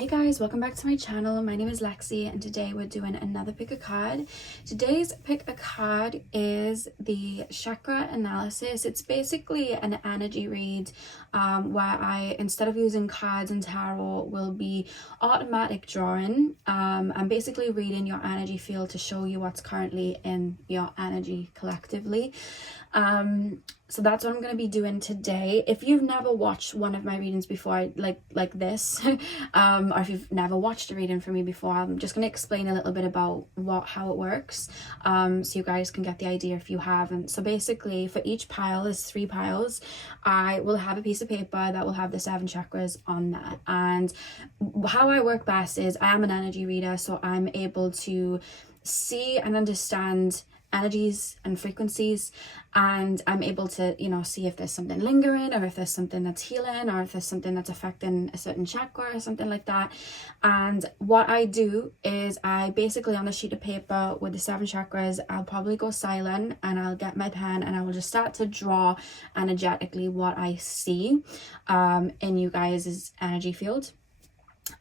Hey guys, welcome back to my channel. My name is Lexi and today we're doing another pick a card. Today's pick a card is the chakra analysis. It's basically an energy read where I, instead of using cards and tarot, will be automatic drawing. I'm basically reading your energy field to show you what's currently in your energy collectively. So that's what I'm going to be doing today. If you've never watched one of my readings before, like this, or if you've never watched a reading from me before, I'm just going to explain a little bit about how it works, so you guys can get the idea if you haven't. So basically, for each pile, there's 3 piles. I will have a piece of paper that will have the 7 chakras on there. And how I work best is I am an energy reader, so I'm able to see and understand energies and frequencies, and I'm able to see if there's something lingering, or if there's something that's healing, or if there's something that's affecting a certain chakra or something like that. And what I do is I basically, on a sheet of paper with the 7 chakras, I'll probably go silent and I'll get my pen and I will just start to draw energetically what I see in you guys' energy field.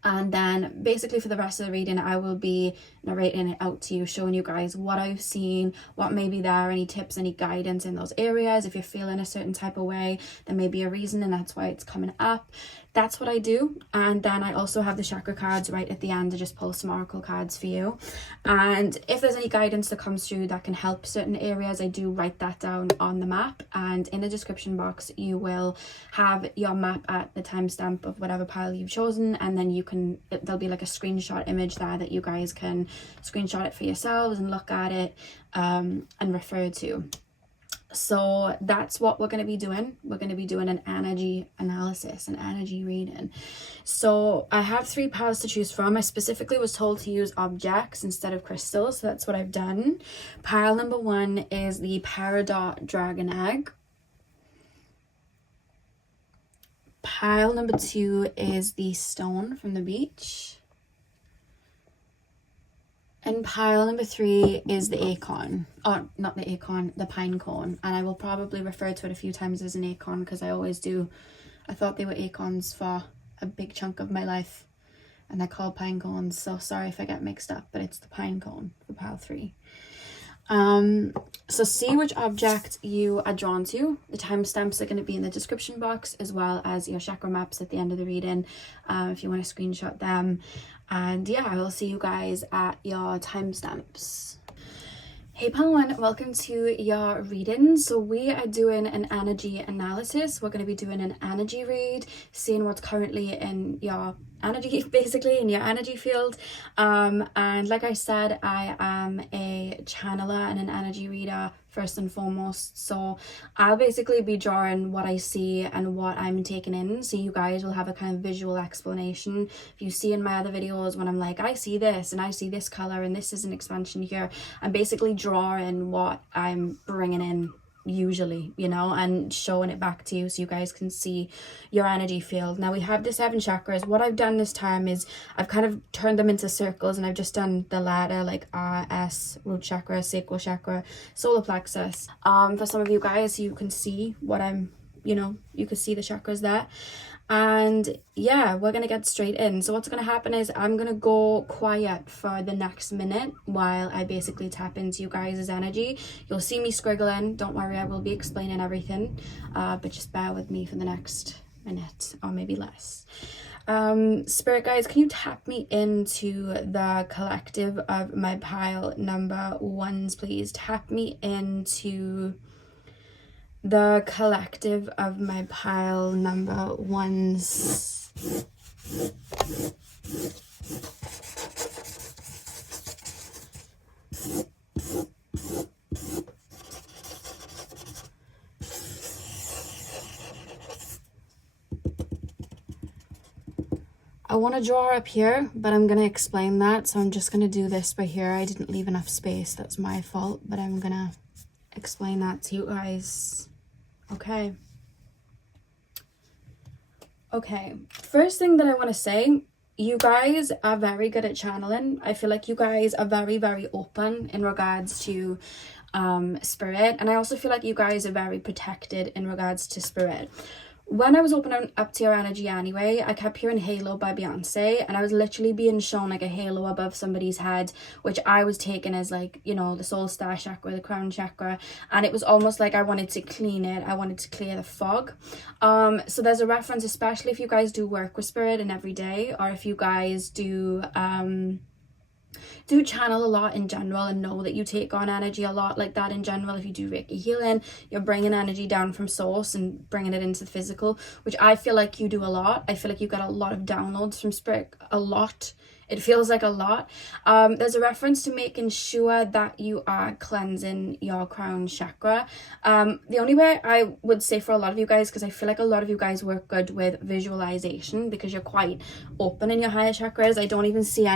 And then basically for the rest of the reading, I will be narrating it out to you, showing you guys what I've seen, what may be there, any tips, any guidance in those areas. If you're feeling a certain type of way, there may be a reason and that's why it's coming up. That's what I do. And then I also have the chakra cards right at the end to just pull some oracle cards for you. And if there's any guidance that comes through that can help certain areas, I do write that down on the map. And in the description box, you will have your map at the timestamp of whatever pile you've chosen. And then there'll be like a screenshot image there that you guys can screenshot it for yourselves and look at it and refer to. So that's what we're going to be doing. We're going to be doing an energy analysis, an energy reading. So I have 3 piles to choose from. I specifically was told to use objects instead of crystals, so that's what I've done. Pile number 1 is the Peridot Dragon Egg. Pile number 2 is the Stone from the Beach. And pile number 3 is the acorn. Oh, not the acorn, the pine cone. And I will probably refer to it a few times as an acorn because I always do. I thought they were acorns for a big chunk of my life, and they're called pine cones. So sorry if I get mixed up, but it's the pine cone for pile 3. So see which object you are drawn to. The timestamps are going to be in the description box, as well as your chakra maps at the end of the reading, if you want to screenshot them. And yeah, I will see you guys at your timestamps. Hey pile 1, welcome to your reading. So we are doing an energy analysis. We're going to be doing an energy read, seeing what's currently in your energy, basically in your energy field. And like I said, I am a channeler and an energy reader first and foremost, so I'll basically be drawing what I see and what I'm taking in, so you guys will have a kind of visual explanation. If you see in my other videos when I'm like, I see this and I see this color and this is an expansion here, I'm basically drawing what I'm bringing in usually, and showing it back to you so you guys can see your energy field. Now we have the 7 chakras. What I've done this time is I've kind of turned them into circles, and I've just done the ladder, like R, S, root chakra, sacral chakra, solar plexus. For some of you guys, you can see what I'm, you can see the chakras there. And yeah, we're gonna get straight in. So what's gonna happen is I'm gonna go quiet for the next minute while I basically tap into you guys' energy. You'll see me scriggling, don't worry, I will be explaining everything, but just bear with me for the next minute or maybe less. Spirit guides, can you tap me into the collective of my pile number 1s, please? Tap me into the collective of my pile number 1s. I want to draw up here, but I'm going to explain that, so I'm just going to do this by here. I didn't leave enough space, that's my fault, but I'm going to explain that to you guys. Okay, first thing that I want to say, you guys are very good at channeling. I feel like you guys are very, very open in regards to spirit, and I also feel like you guys are very protected in regards to spirit. when I was opening up to your energy anyway, I kept hearing Halo by Beyonce, and I was literally being shown like a halo above somebody's head, which I was taking as like, you know, the soul star chakra, the crown chakra, and it was almost like I wanted to clean it, I wanted to clear the fog. So there's a reference, especially if you guys do work with spirit and every day, or if you guys do channel a lot in general and know that you take on energy a lot like that in general. If you do Reiki healing, you're bringing energy down from source and bringing it into the physical, which I feel like you do a lot. I feel like you get a lot of downloads from spirit, a lot. It feels like a lot. There's a reference to making sure that you are cleansing your crown chakra. The only way I would say for a lot of you guys, because I feel like a lot of you guys work good with visualization because you're quite open in your higher chakras. I don't even see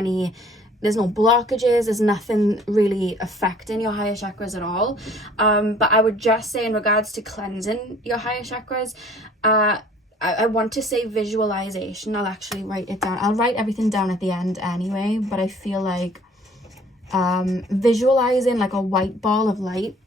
there's no blockages, there's nothing really affecting your higher chakras at all. But I would just say in regards to cleansing your higher chakras, I want to say visualization. I'll actually write it down. I'll write everything down at the end anyway, but I feel like visualizing like a white ball of light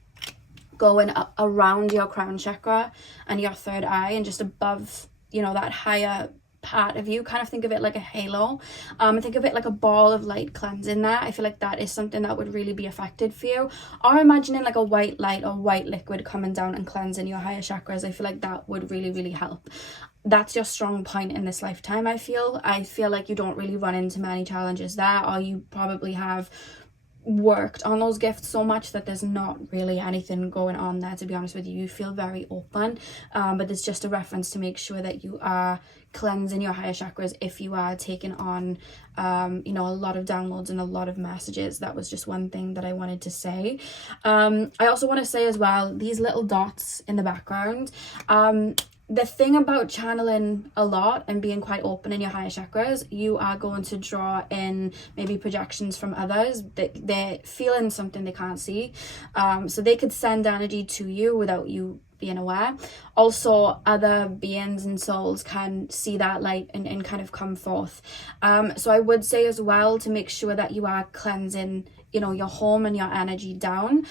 going around your crown chakra and your third eye and just above, you know, that higher part of you. Kind of think of it like a halo. Think of it like a ball of light cleansing that. I feel like that is something that would really be affected for you. Or imagining like a white light or white liquid coming down and cleansing your higher chakras. I feel like that would really, really help. That's your strong point in this lifetime. I feel like you don't really run into many challenges there, or you probably have worked on those gifts so much that there's not really anything going on there, to be honest with you. You feel very open, but there's just a reference to make sure that you are cleansing your higher chakras if you are taking on you know, a lot of downloads and a lot of messages. That was just one thing that I wanted to say. I also want to say as well, these little dots in the background, the thing about channeling a lot and being quite open in your higher chakras, you are going to draw in maybe projections from others that they're feeling something they can't see. So they could send energy to you without you being aware. Also, other beings and souls can see that light and kind of come forth. So I would say as well to make sure that you are cleansing, you know, your home and your energy down,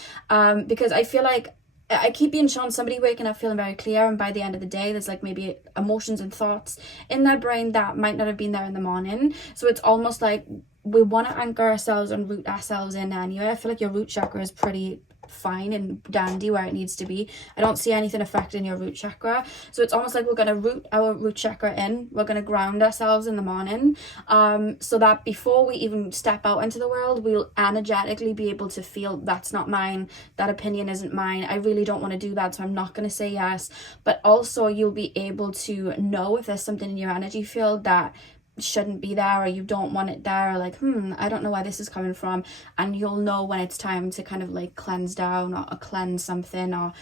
because I feel like I keep being shown somebody waking up feeling very clear, and by the end of the day there's like maybe emotions and thoughts in their brain that might not have been there in the morning. So it's almost like we want to anchor ourselves and root ourselves in anyway. I feel like your root chakra is pretty fine and dandy where it needs to be. I don't see anything affecting your root chakra. So it's almost like we're going to root our root chakra in. We're going to ground ourselves in the morning, so that before we even step out into the world, we'll energetically be able to feel that's not mine, that opinion isn't mine, I really don't want to do that, so I'm not going to say yes. But also you'll be able to know if there's something in your energy field that shouldn't be there, or you don't want it there, or like I don't know where this is coming from, and you'll know when it's time to kind of like cleanse down or cleanse something, or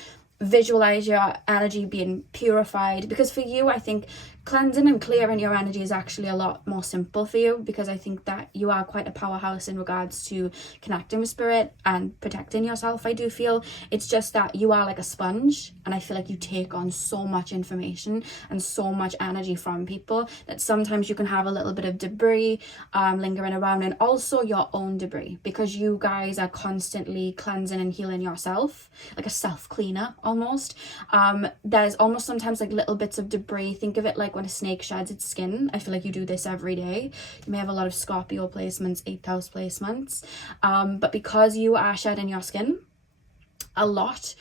visualize your energy being purified. Because for you, I think cleansing and clearing your energy is actually a lot more simple for you, because I think that you are quite a powerhouse in regards to connecting with spirit and protecting yourself. I do feel it's just that you are like a sponge, and I feel like you take on so much information and so much energy from people that sometimes you can have a little bit of debris lingering around, and also your own debris, because you guys are constantly cleansing and healing yourself, like a self-cleaner almost. There's almost sometimes like little bits of debris. Think of it like when a snake sheds its skin. I feel like you do this every day. You may have a lot of Scorpio placements, 8th house placements, but because you are shedding your skin a lot,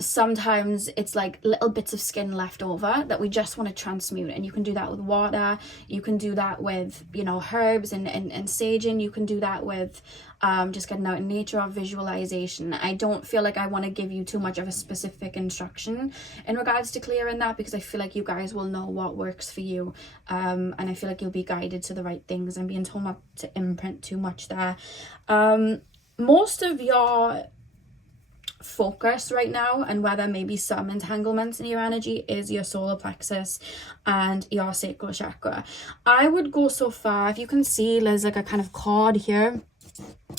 sometimes it's like little bits of skin left over that we just want to transmute. And you can do that with water, you can do that with, you know, herbs and saging, you can do that with just getting out in nature or visualization. I don't feel like I want to give you too much of a specific instruction in regards to clearing that, because I feel like you guys will know what works for you, and I feel like you'll be guided to the right things. I'm being told not to imprint too much there. Most of your focus right now, and where there may be some entanglements in your energy, is your solar plexus and your sacral chakra. I would go so far, if you can see there's like a kind of cord here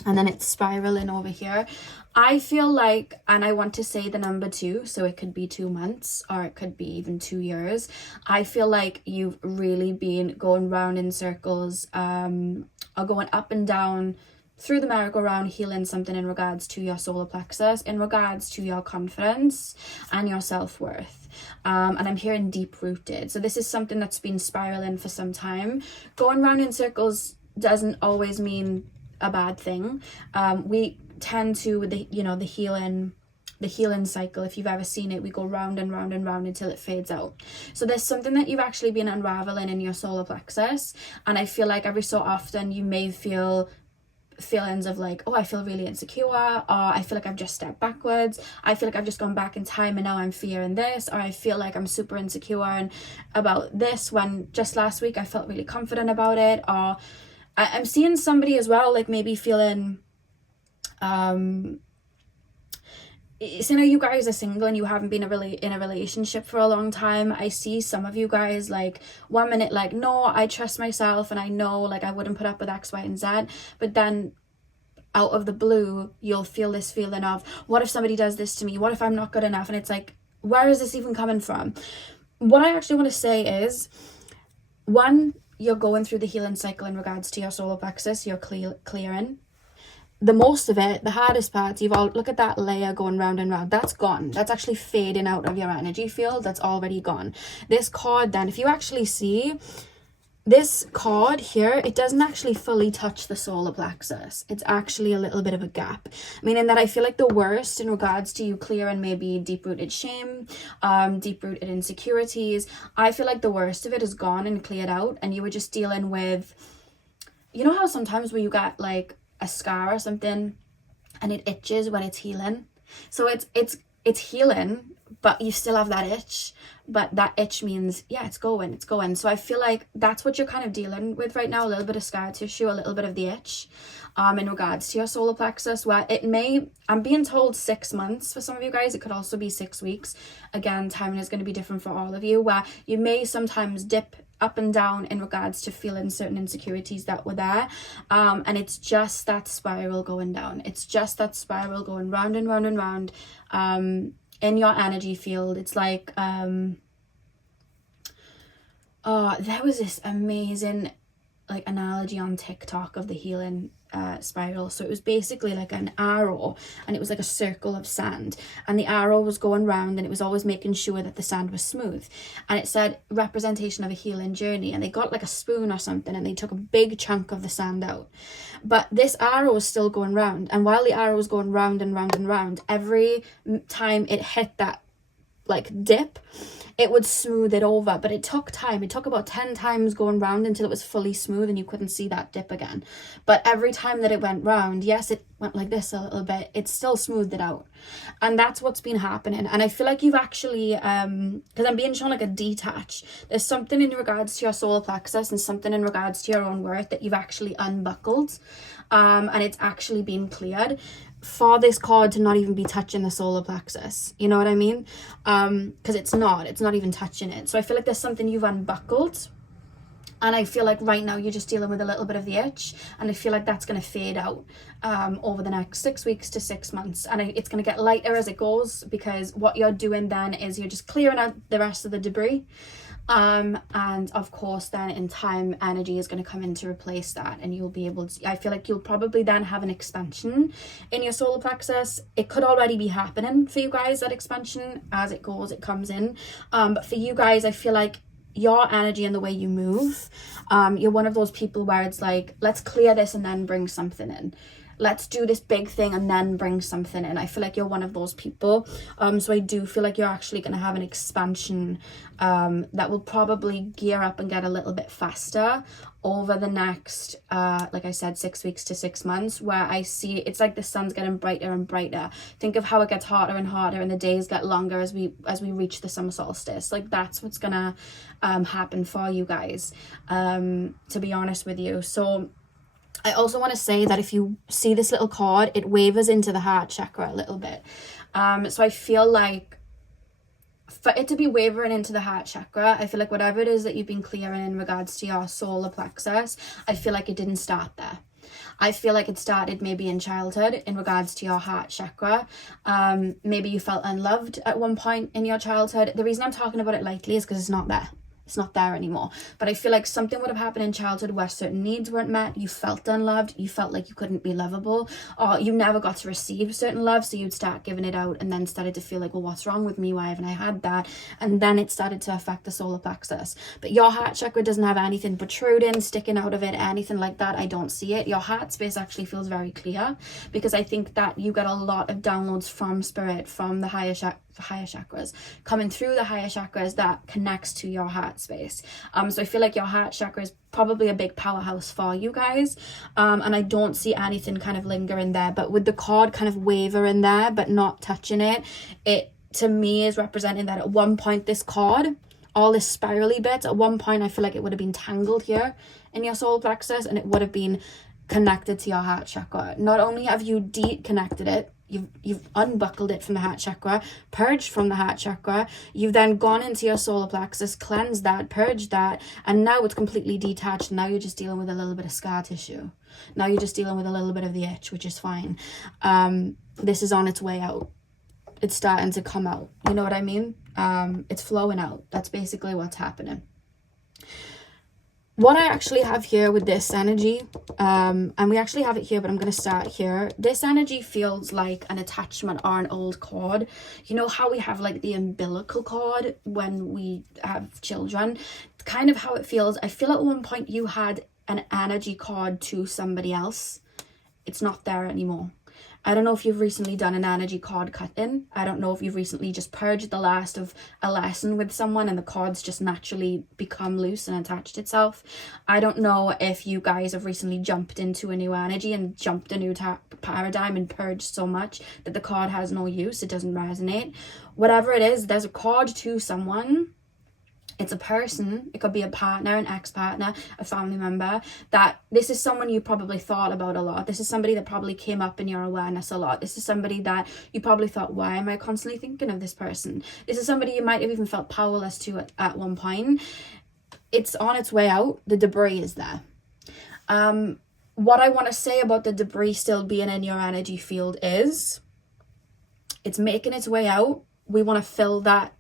and then it's spiraling over here. I feel like, and I want to say the number 2, so it could be 2 months or it could be even 2 years. I feel like you've really been going round in circles, or going up and down through the merry-go-round healing something in regards to your solar plexus, in regards to your confidence and your self-worth. And I'm hearing deep-rooted. So this is something that's been spiraling for some time. Going round in circles doesn't always mean a bad thing. We tend to, with the healing cycle, if you've ever seen it, we go round and round and round until it fades out. So there's something that you've actually been unraveling in your solar plexus, and I feel like every so often you may feel feelings of like, oh, I feel really insecure, or I feel like I've just stepped backwards, I feel like I've just gone back in time and now I'm fearing this, or I feel like I'm super insecure and about this when just last week I felt really confident about it. Or I'm seeing somebody as well, like maybe feeling so now you guys are single and you haven't been in a relationship for a long time. I see some of you guys like 1 minute like, no, I trust myself and I know like I wouldn't put up with X, Y, and Z, but then out of the blue you'll feel this feeling of, what if somebody does this to me, what if I'm not good enough? And it's like, where is this even coming from? What I actually want to say is, one, you're going through the healing cycle in regards to your solar plexus. You're clearing the most of it. The hardest part, look at that layer going round and round, that's gone. That's actually fading out of your energy field. That's already gone. This cord then, if you actually see this cord here, it doesn't actually fully touch the solar plexus. It's actually a little bit of a gap, meaning that I feel like the worst in regards to you clearing maybe deep-rooted shame, deep-rooted insecurities, I feel like the worst of it is gone and cleared out, and you were just dealing with, you know how sometimes where you got like a scar or something and it itches when it's healing? So it's healing, but you still have that itch, but that itch means, yeah, it's going. So I feel like that's what you're kind of dealing with right now, a little bit of scar tissue, a little bit of the itch in regards to your solar plexus, where it may, I'm being told 6 months for some of you guys, it could also be 6 weeks. Again, timing is going to be different for all of you, where you may sometimes dip up and down in regards to feeling certain insecurities that were there, and it's just that spiral going down. It's just that spiral going round and round and round in your energy field. It's like there was this amazing like analogy on TikTok of the healing spiral. So it was basically like an arrow, and it was like a circle of sand, and the arrow was going round, and it was always making sure that the sand was smooth, and it said representation of a healing journey. And they got like a spoon or something and they took a big chunk of the sand out, but this arrow was still going round, and while the arrow was going round and round and round, every time it hit that like dip, it would smooth it over. But it took time. It took about 10 times going round until it was fully smooth and you couldn't see that dip again. But every time that it went round, yes, it went like this a little bit, it still smoothed it out. And that's what's been happening. And I feel like you've actually because I'm being shown like a detach, there's something in regards to your solar plexus and something in regards to your own worth that you've actually unbuckled, and it's actually been cleared for this cord to not even be touching the solar plexus. You know what I mean? Because it's not even touching it. So I feel like there's something you've unbuckled, and I feel like right now you're just dealing with a little bit of the itch, and I feel like that's going to fade out over the next 6 weeks to 6 months, and it's going to get lighter as it goes, because what you're doing then is you're just clearing out the rest of the debris. And of course then in time energy is going to come in to replace that, and you'll be able to, I feel like you'll probably then have an expansion in your solar plexus. It could already be happening for you guys, that expansion, as it goes, it comes in, but for you guys, I feel like your energy and the way you move, you're one of those people where it's like, let's clear this and then bring something in. Let's do this big thing and then bring something in. I feel like you're one of those people. So I do feel like you're actually going to have an expansion that will probably gear up and get a little bit faster over the next, like I said, 6 weeks to 6 months, where I see it's like the sun's getting brighter and brighter. Think of how it gets harder and harder and the days get longer as we reach the summer solstice. Like that's what's going to happen for you guys, to be honest with you. So I also want to say that if you see this little cord, it wavers into the heart chakra a little bit. So I feel like for it to be wavering into the heart chakra, I feel like whatever it is that you've been clearing in regards to your solar plexus, I feel like it didn't start there. I feel like it started maybe in childhood in regards to your heart chakra. Maybe you felt unloved at one point in your childhood. The reason I'm talking about it lightly is because it's not there. It's not there anymore. But I feel like something would have happened in childhood where certain needs weren't met. You felt unloved. You felt like you couldn't be lovable, or you never got to receive certain love. So you'd start giving it out and then started to feel like, well, what's wrong with me? Why haven't I had that? And then it started to affect the solar plexus. But your heart chakra doesn't have anything protruding, sticking out of it, anything like that. I don't see it. Your heart space actually feels very clear, because I think that you get a lot of downloads from spirit, from the higher chakras, coming through the higher chakras that connects to your heart space. So I feel like your heart chakra is probably a big powerhouse for you guys, and I don't see anything kind of lingering there. But with the cord kind of wavering there but not touching it, it to me is representing that at one point this cord, all this spirally bits, at one point I feel like it would have been tangled here in your solar plexus, and it would have been connected to your heart chakra. Not only have you deconnected it, you've unbuckled it from the heart chakra, purged from the heart chakra, you've then gone into your solar plexus, cleansed that, purged that, and now it's completely detached. Now you're just dealing with a little bit of scar tissue. Now you're just dealing with a little bit of the itch, which is fine. This is on its way out. It's starting to come out. You know what I mean? It's flowing out. That's basically what's happening. What I actually have here with this energy, and we actually have it here, but I'm going to start here. This energy feels like an attachment or an old cord. You know how we have like the umbilical cord when we have children? Kind of how it feels. I feel at one point you had an energy cord to somebody else. It's not there anymore. I don't know if you've recently done an energy cord cutting. I don't know if you've recently just purged the last of a lesson with someone and the cord's just naturally become loose and attached itself. I don't know if you guys have recently jumped into a new energy and jumped a new paradigm and purged so much that the cord has no use. It doesn't resonate. Whatever it is, there's a cord to someone. It's a person, it could be a partner, an ex-partner, a family member, that this is someone you probably thought about a lot. This is somebody that probably came up in your awareness a lot. This is somebody that you probably thought, why am I constantly thinking of this person? This is somebody you might have even felt powerless to at one point. It's on its way out. The debris is there. What I want to say about the debris still being in your energy field is it's making its way out. We want to fill that.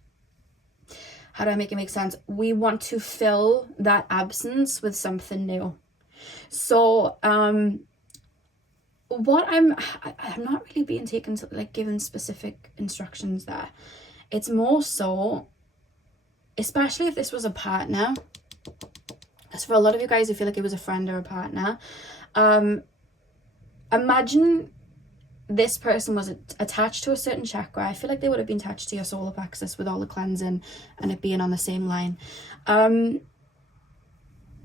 How do I make it make sense? We want to fill that absence with something new. So what I'm not really being taken to like given specific instructions there. It's more so, especially if this was a partner, as for a lot of you guys who feel like it was a friend or a partner, imagine this person was attached to a certain chakra. I feel like they would have been attached to your solar plexus with all the cleansing and it being on the same line.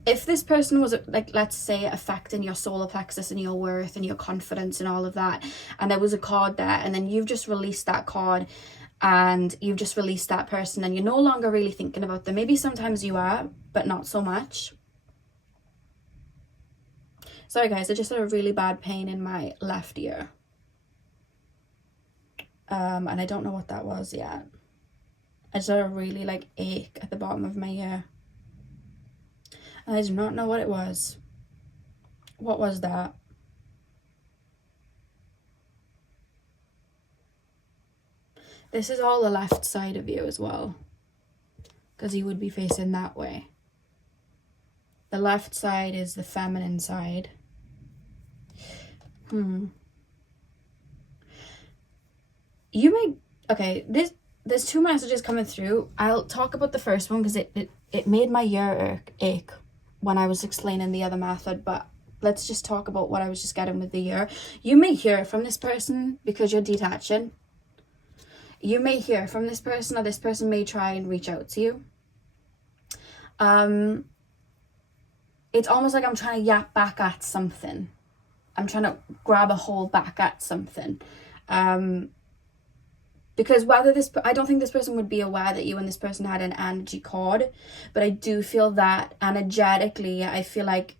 If this person was, like, let's say, affecting your solar plexus and your worth and your confidence and all of that, and there was a cord there, and then you've just released that cord and you've just released that person and you're no longer really thinking about them. Maybe sometimes you are, but not so much. Sorry guys, I just had a really bad pain in my left ear. And I don't know what that was yet. I just had a really like ache at the bottom of my ear. And I do not know what it was. What was that? This is all the left side of you as well, because you would be facing that way. The left side is the feminine side. You may, okay, there's two messages coming through. I'll talk about the first one because it made my ear ache when I was explaining the other method, but let's just talk about what I was just getting with the ear. You may hear from this person because you're detaching. You may hear from this person, or this person may try and reach out to you. It's almost like I'm trying to yap back at something. I'm trying to grab a hold back at something. Because I don't think this person would be aware that you and this person had an energy cord, but I do feel that energetically, I feel like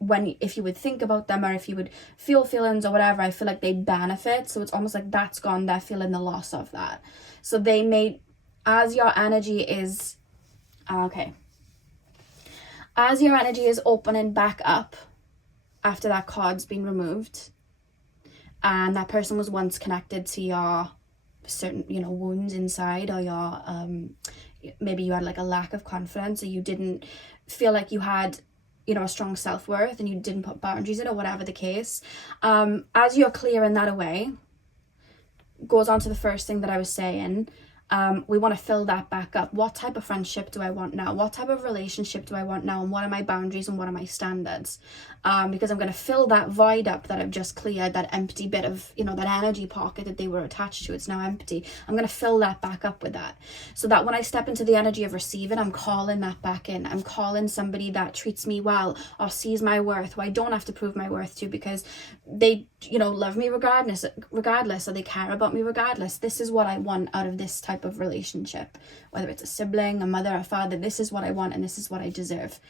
if you would think about them or if you would feel feelings or whatever, I feel like they benefit. So it's almost like that's gone, they're feeling the loss of that. So they may, as your energy is, as your energy is opening back up after that cord's been removed, and that person was once connected to your certain, wounds inside, or maybe you had like a lack of confidence, or you didn't feel like you had, you know, a strong self-worth, and you didn't put boundaries in, or whatever the case. As you're clearing that away, goes on to the first thing that I was saying. We want to fill that back up. What type of friendship do I want now? What type of relationship do I want now? And what are my boundaries and what are my standards? Because I'm going to fill that void up that I've just cleared, that empty bit of, you know, that energy pocket that they were attached to. It's now empty. I'm going to fill that back up with that, so that when I step into the energy of receiving, I'm calling that back in. I'm calling somebody that treats me well, or sees my worth, who I don't have to prove my worth to, because they, you know, love me regardless, or they care about me regardless. This is what I want out of this type of relationship, whether it's a sibling, a mother, a father. This is what I want, and this is what I deserve.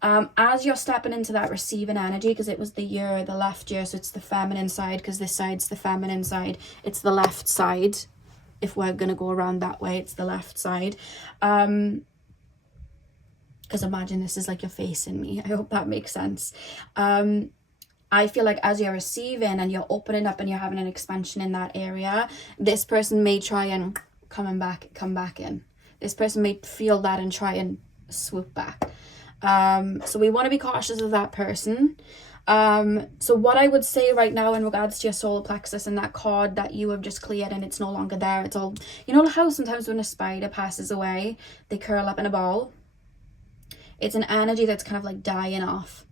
As you're stepping into that receiving energy, because it was the left ear, so it's the feminine side, because this side's the feminine side, it's the left side. If we're gonna go around that way, it's the left side. Because imagine this is like you're facing me. I hope that makes sense. I feel like as you're receiving and you're opening up and you're having an expansion in that area, this person may try and come back in. This person may feel that and try and swoop back. So we want to be cautious of that person. So what I would say right now in regards to your solar plexus and that card that you have just cleared and it's no longer there, it's all, you know how sometimes when a spider passes away, they curl up in a ball? It's an energy that's kind of like dying off.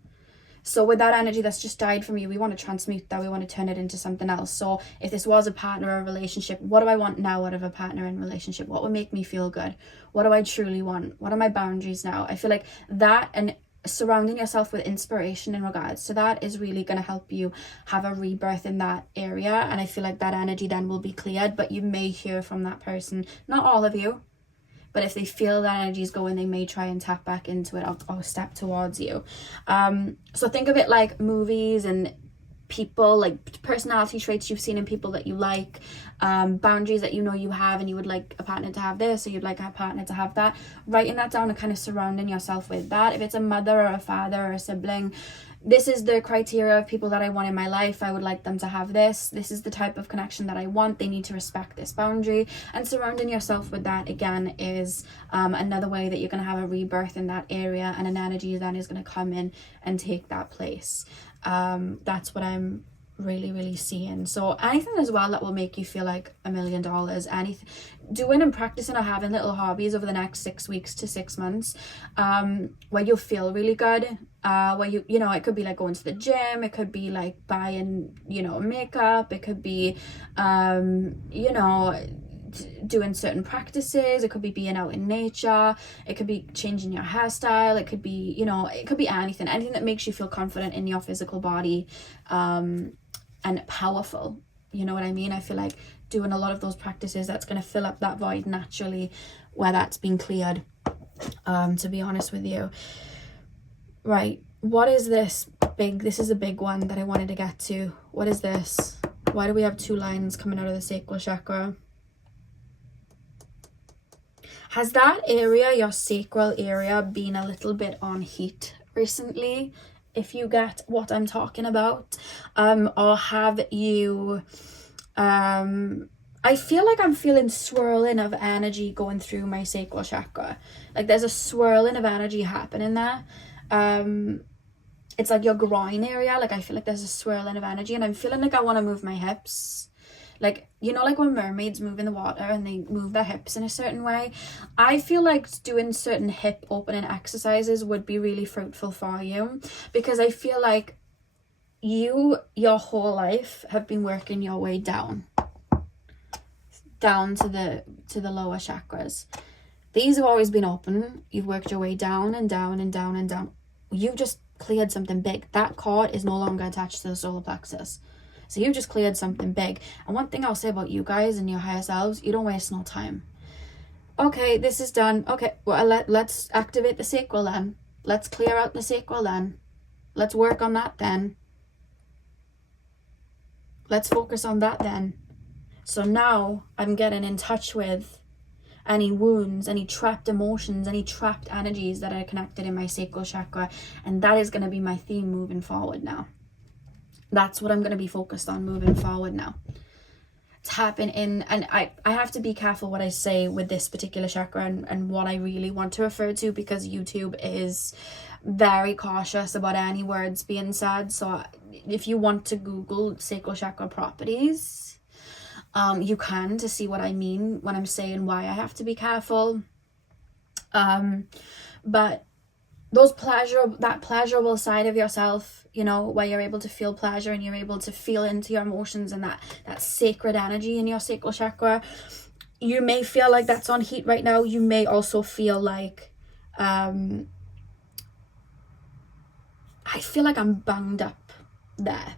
So with that energy that's just died from you, we want to transmute that. We want to turn it into something else. So if this was a partner or a relationship, what do I want now out of a partner and relationship? What would make me feel good? What do I truly want? What are my boundaries now? I feel like that, and surrounding yourself with inspiration in regards to that, is really going to help you have a rebirth in that area. And I feel like that energy then will be cleared, but you may hear from that person, not all of you, but if they feel that energy is going, they may try and tap back into it, or step towards you. So think of it like movies and people, like personality traits you've seen in people that you like, boundaries that you know you have, and you would like a partner to have this, or you'd like a partner to have that. Writing that down and kind of surrounding yourself with that. If it's a mother or a father or a sibling, this is the criteria of people that I want in my life. I would like them to have this. This is the type of connection that I want. They need to respect this boundary. And surrounding yourself with that, again, is another way that you're going to have a rebirth in that area, and an energy then is going to come in and take that place. That's what I'm really seeing. So anything as well that will make you feel like $1 million, anything, doing and practicing or having little hobbies over the next 6 weeks to 6 months, where you'll feel really good, where you know, it could be like going to the gym, it could be like buying, you know, makeup, it could be you know, doing certain practices, it could be being out in nature, it could be changing your hairstyle, it could be, you know, it could be anything that makes you feel confident in your physical body, and powerful, you know what I mean? I feel like doing a lot of those practices, that's going to fill up that void naturally where that's been cleared, to be honest with you. Right, what is this is a big one that I wanted to get to. What is this? Why do we have 2 lines coming out of the sacral chakra? Has that area, your sacral area, been a little bit on heat recently, if you get what I'm talking about? Or have you, I feel like I'm feeling swirling of energy going through my sacral chakra. Like there's a swirling of energy happening there. It's like your groin area. Like I feel like there's a swirling of energy, and I'm feeling like I want to move my hips. Like, you know, like when mermaids move in the water and they move their hips in a certain way. I feel like doing certain hip opening exercises would be really fruitful for you, because I feel like you, your whole life, have been working your way down to the lower chakras. These have always been open. You've worked your way down and down and down and down. You've just cleared something big. That cord is no longer attached to the solar plexus. So you've just cleared something big. And one thing I'll say about you guys and your higher selves, you don't waste no time. Okay, this is done. Okay, well, let's activate the sacral then. Let's clear out the sacral then. Let's work on that then. Let's focus on that then. So now I'm getting in touch with any wounds, any trapped emotions, any trapped energies that are connected in my sacral chakra. And that is going to be my theme moving forward now. That's what I'm going to be focused on moving forward now. tapping in, and I have to be careful what I say with this particular chakra and what I really want to refer to, because YouTube is very cautious about any words being said. So if you want to Google sacral chakra properties, you can, to see what I mean when I'm saying why I have to be careful. But that pleasurable side of yourself, you know, where you're able to feel pleasure and you're able to feel into your emotions, and that sacred energy in your sacral chakra, you may feel like that's on heat right now. You may also feel like I feel like I'm bunged up there.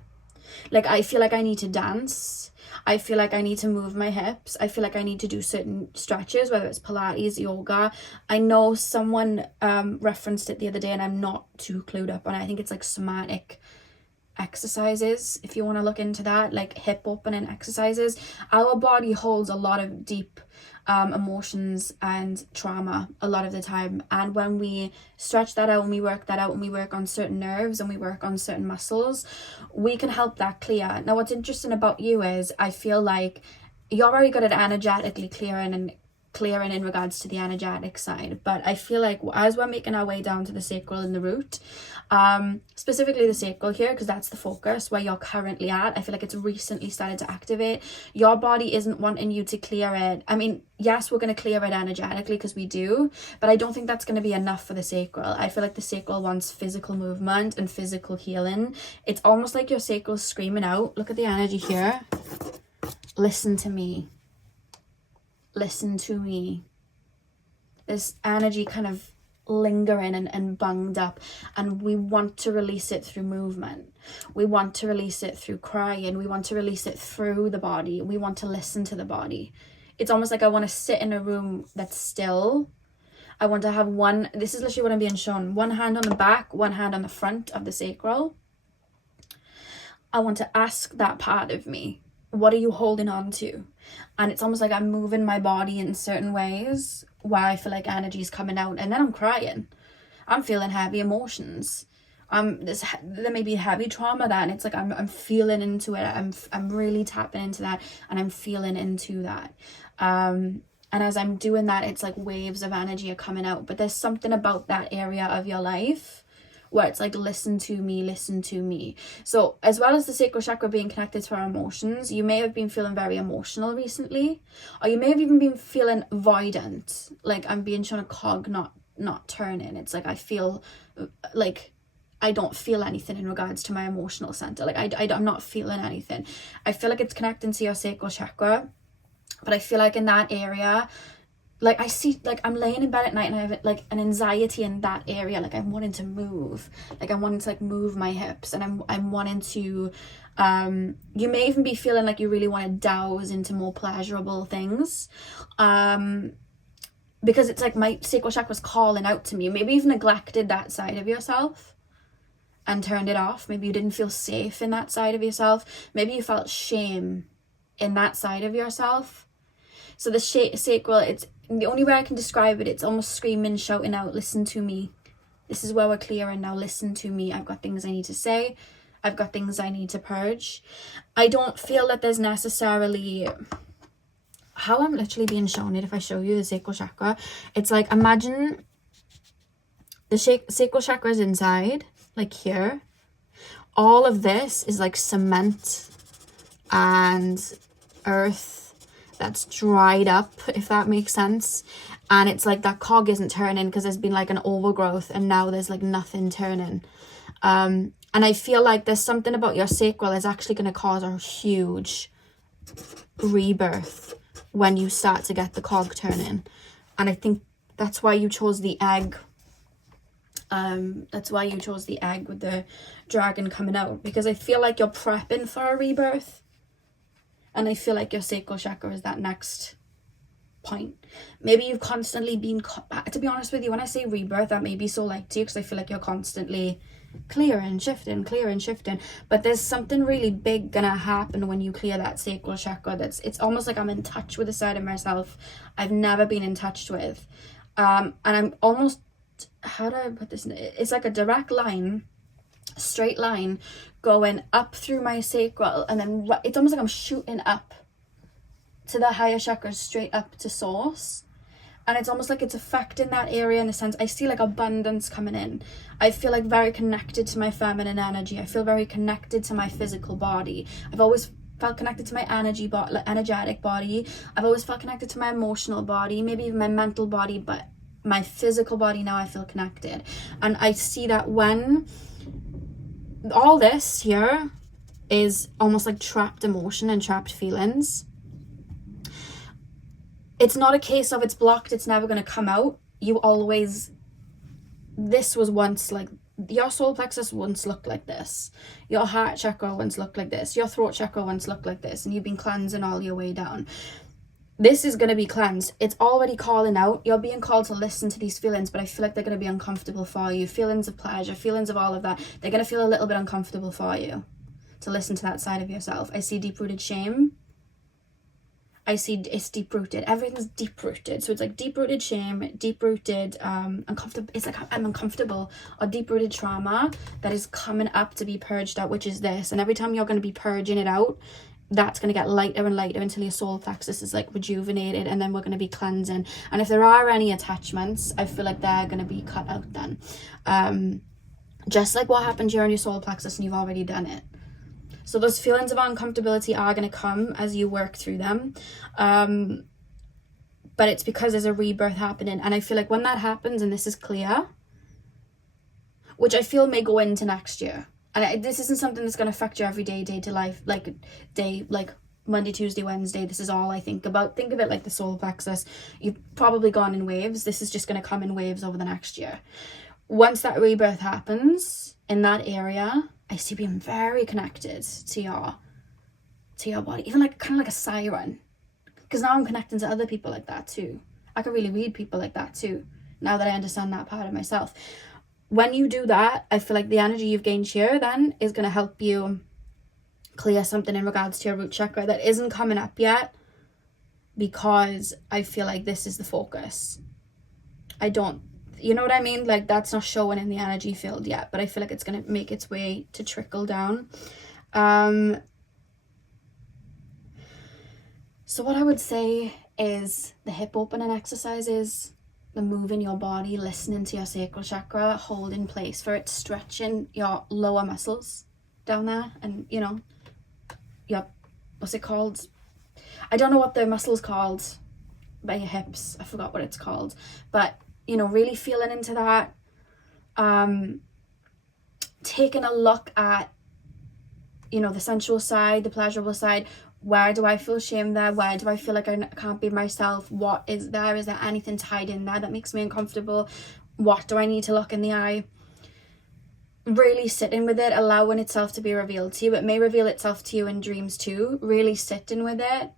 Like, I feel like I need to dance. I feel like I need to move my hips. I feel like I need to do certain stretches, whether it's Pilates, yoga. I know someone referenced it the other day, and I'm not too clued up on it. I think it's like somatic exercises, if you want to look into that, like hip opening exercises. Our body holds a lot of deep emotions and trauma a lot of the time, and when we stretch that out and we work that out and we work on certain nerves and we work on certain muscles, we can help that clear. Now, what's interesting about you is I feel like you're very good at energetically clearing in regards to the energetic side, but I feel like as we're making our way down to the sacral and the root, specifically the sacral here, because that's the focus where you're currently at, I feel like it's recently started to activate. Your body isn't wanting you to clear it. I mean, yes, we're going to clear it energetically because we do, but I don't think that's going to be enough for the sacral. I feel like the sacral wants physical movement and physical healing. It's almost like your sacral's screaming out. Look at the energy here. Listen to me. Listen to me. This energy kind of lingering and bunged up, and we want to release it through movement. We want to release it through crying. We want to release it through the body. We want to listen to the body. It's almost like I want to sit in a room that's still. I want to have this is literally what I'm being shown, one hand on the back, one hand on the front of the sacral. I want to ask that part of me, what are you holding on to? And it's almost like I'm moving my body in certain ways where I feel like energy is coming out, and then I'm crying. I'm feeling heavy emotions. There may be heavy trauma there, and it's like I'm feeling into it. I'm really tapping into that, and I'm feeling into that. And as I'm doing that, it's like waves of energy are coming out. But there's something about that area of your life where it's like, listen to me, listen to me. So as well as the sacral chakra being connected to our emotions, you may have been feeling very emotional recently, or you may have even been feeling voidant, like I'm being shown a cog not turning. It's like I feel like I don't feel anything in regards to my emotional center. Like I'm not feeling anything. I feel like it's connecting to your sacral chakra, but I feel like in that area, like I see, like I'm laying in bed at night and I have like an anxiety in that area. Like I'm wanting to move, like I'm wanting to like move my hips, and I'm wanting to, you may even be feeling like you really want to douse into more pleasurable things, because it's like my sacral chakra's calling out to me. Maybe you've neglected that side of yourself and turned it off. Maybe you didn't feel safe in that side of yourself. Maybe you felt shame in that side of yourself. So the sacral, it's the only way I can describe it, it's almost screaming, shouting out, listen to me. This is where we're clearing now. Listen to me. I've got things I need to say. I've got things I need to purge. I don't feel that there's necessarily, how I'm literally being shown it, if I show you the sacral chakra, it's like, imagine the sacral chakra is inside, like here. All of this is like cement and earth that's dried up, if that makes sense. And it's like that cog isn't turning because there's been like an overgrowth, and now there's like nothing turning. And I feel like there's something about your sacral is actually going to cause a huge rebirth when you start to get the cog turning. And I think that's why you chose the egg. That's why you chose the egg with the dragon coming out, because I feel like you're prepping for a rebirth. And I feel like your sacral chakra is that next point. Maybe you've constantly been, to be honest with you, when I say rebirth, that may be so light to you because I feel like you're constantly clearing, shifting. But there's something really big gonna happen when you clear that sacral chakra. It's almost like I'm in touch with a side of myself I've never been in touch with. And I'm almost, how do I put this in? It's like a direct line, straight line going up through my sacral, and then it's almost like I'm shooting up to the higher chakras, straight up to source. And it's almost like it's affecting that area in the sense I see like abundance coming in. I feel like very connected to my feminine energy. I feel very connected to my physical body. I've always felt connected to my energetic body. I've always felt connected to my emotional body, maybe even my mental body, but my physical body now I feel connected. And I see that when all this here is almost like trapped emotion and trapped feelings, it's not a case of it's blocked, it's never going to come out. This was once like, your solar plexus once looked like this. Your heart chakra once looked like this. Your throat chakra once looked like this. And you've been cleansing all your way down. This is going to be cleansed. It's already calling out. You're being called to listen to these feelings, but I feel like they're going to be uncomfortable for you. Feelings of pleasure, feelings of all of that. They're going to feel a little bit uncomfortable for you to listen to that side of yourself. I see deep-rooted shame. I see it's deep-rooted. Everything's deep-rooted. So it's like deep-rooted shame, deep-rooted uncomfortable. It's like I'm uncomfortable, or deep-rooted trauma that is coming up to be purged out, which is this. And every time you're going to be purging it out, that's going to get lighter and lighter until your solar plexus is like rejuvenated, and then we're going to be cleansing. And if there are any attachments, I feel like they're going to be cut out then. Just like what happened during your solar plexus, and you've already done it. So those feelings of uncomfortability are going to come as you work through them. But it's because there's a rebirth happening. And I feel like when that happens, and this is clear, which I feel may go into next year. And this isn't something that's going to affect you every day to life, like Monday, Tuesday, Wednesday. This is all I think about. Think of it like the solar plexus. You've probably gone in waves. This is just going to come in waves over the next year. Once that rebirth happens in that area, I see being very connected to your body, even like kind of like a siren, because now I'm connecting to other people like that too. I can really read people like that too, now that I understand that part of myself. When you do that, I feel like the energy you've gained here then is going to help you clear something in regards to your root chakra that isn't coming up yet, because I feel like this is the focus. You know what I mean? Like, that's not showing in the energy field yet, but I feel like it's going to make its way to trickle down. So what I would say is the hip opening exercises, the moving your body, listening to your sacral chakra, holding place for it, stretching your lower muscles down there, and, you know, your, what's it called? I don't know what the muscle's called by your hips. I forgot what it's called, but you know, really feeling into that, taking a look at, you know, the sensual side, the pleasurable side. Where do I feel shame there? Where do I feel like I can't be myself? What is there? Is there anything tied in there that makes me uncomfortable? What do I need to look in the eye? Really sitting with it, allowing itself to be revealed to you. It may reveal itself to you in dreams too. Really sitting with it.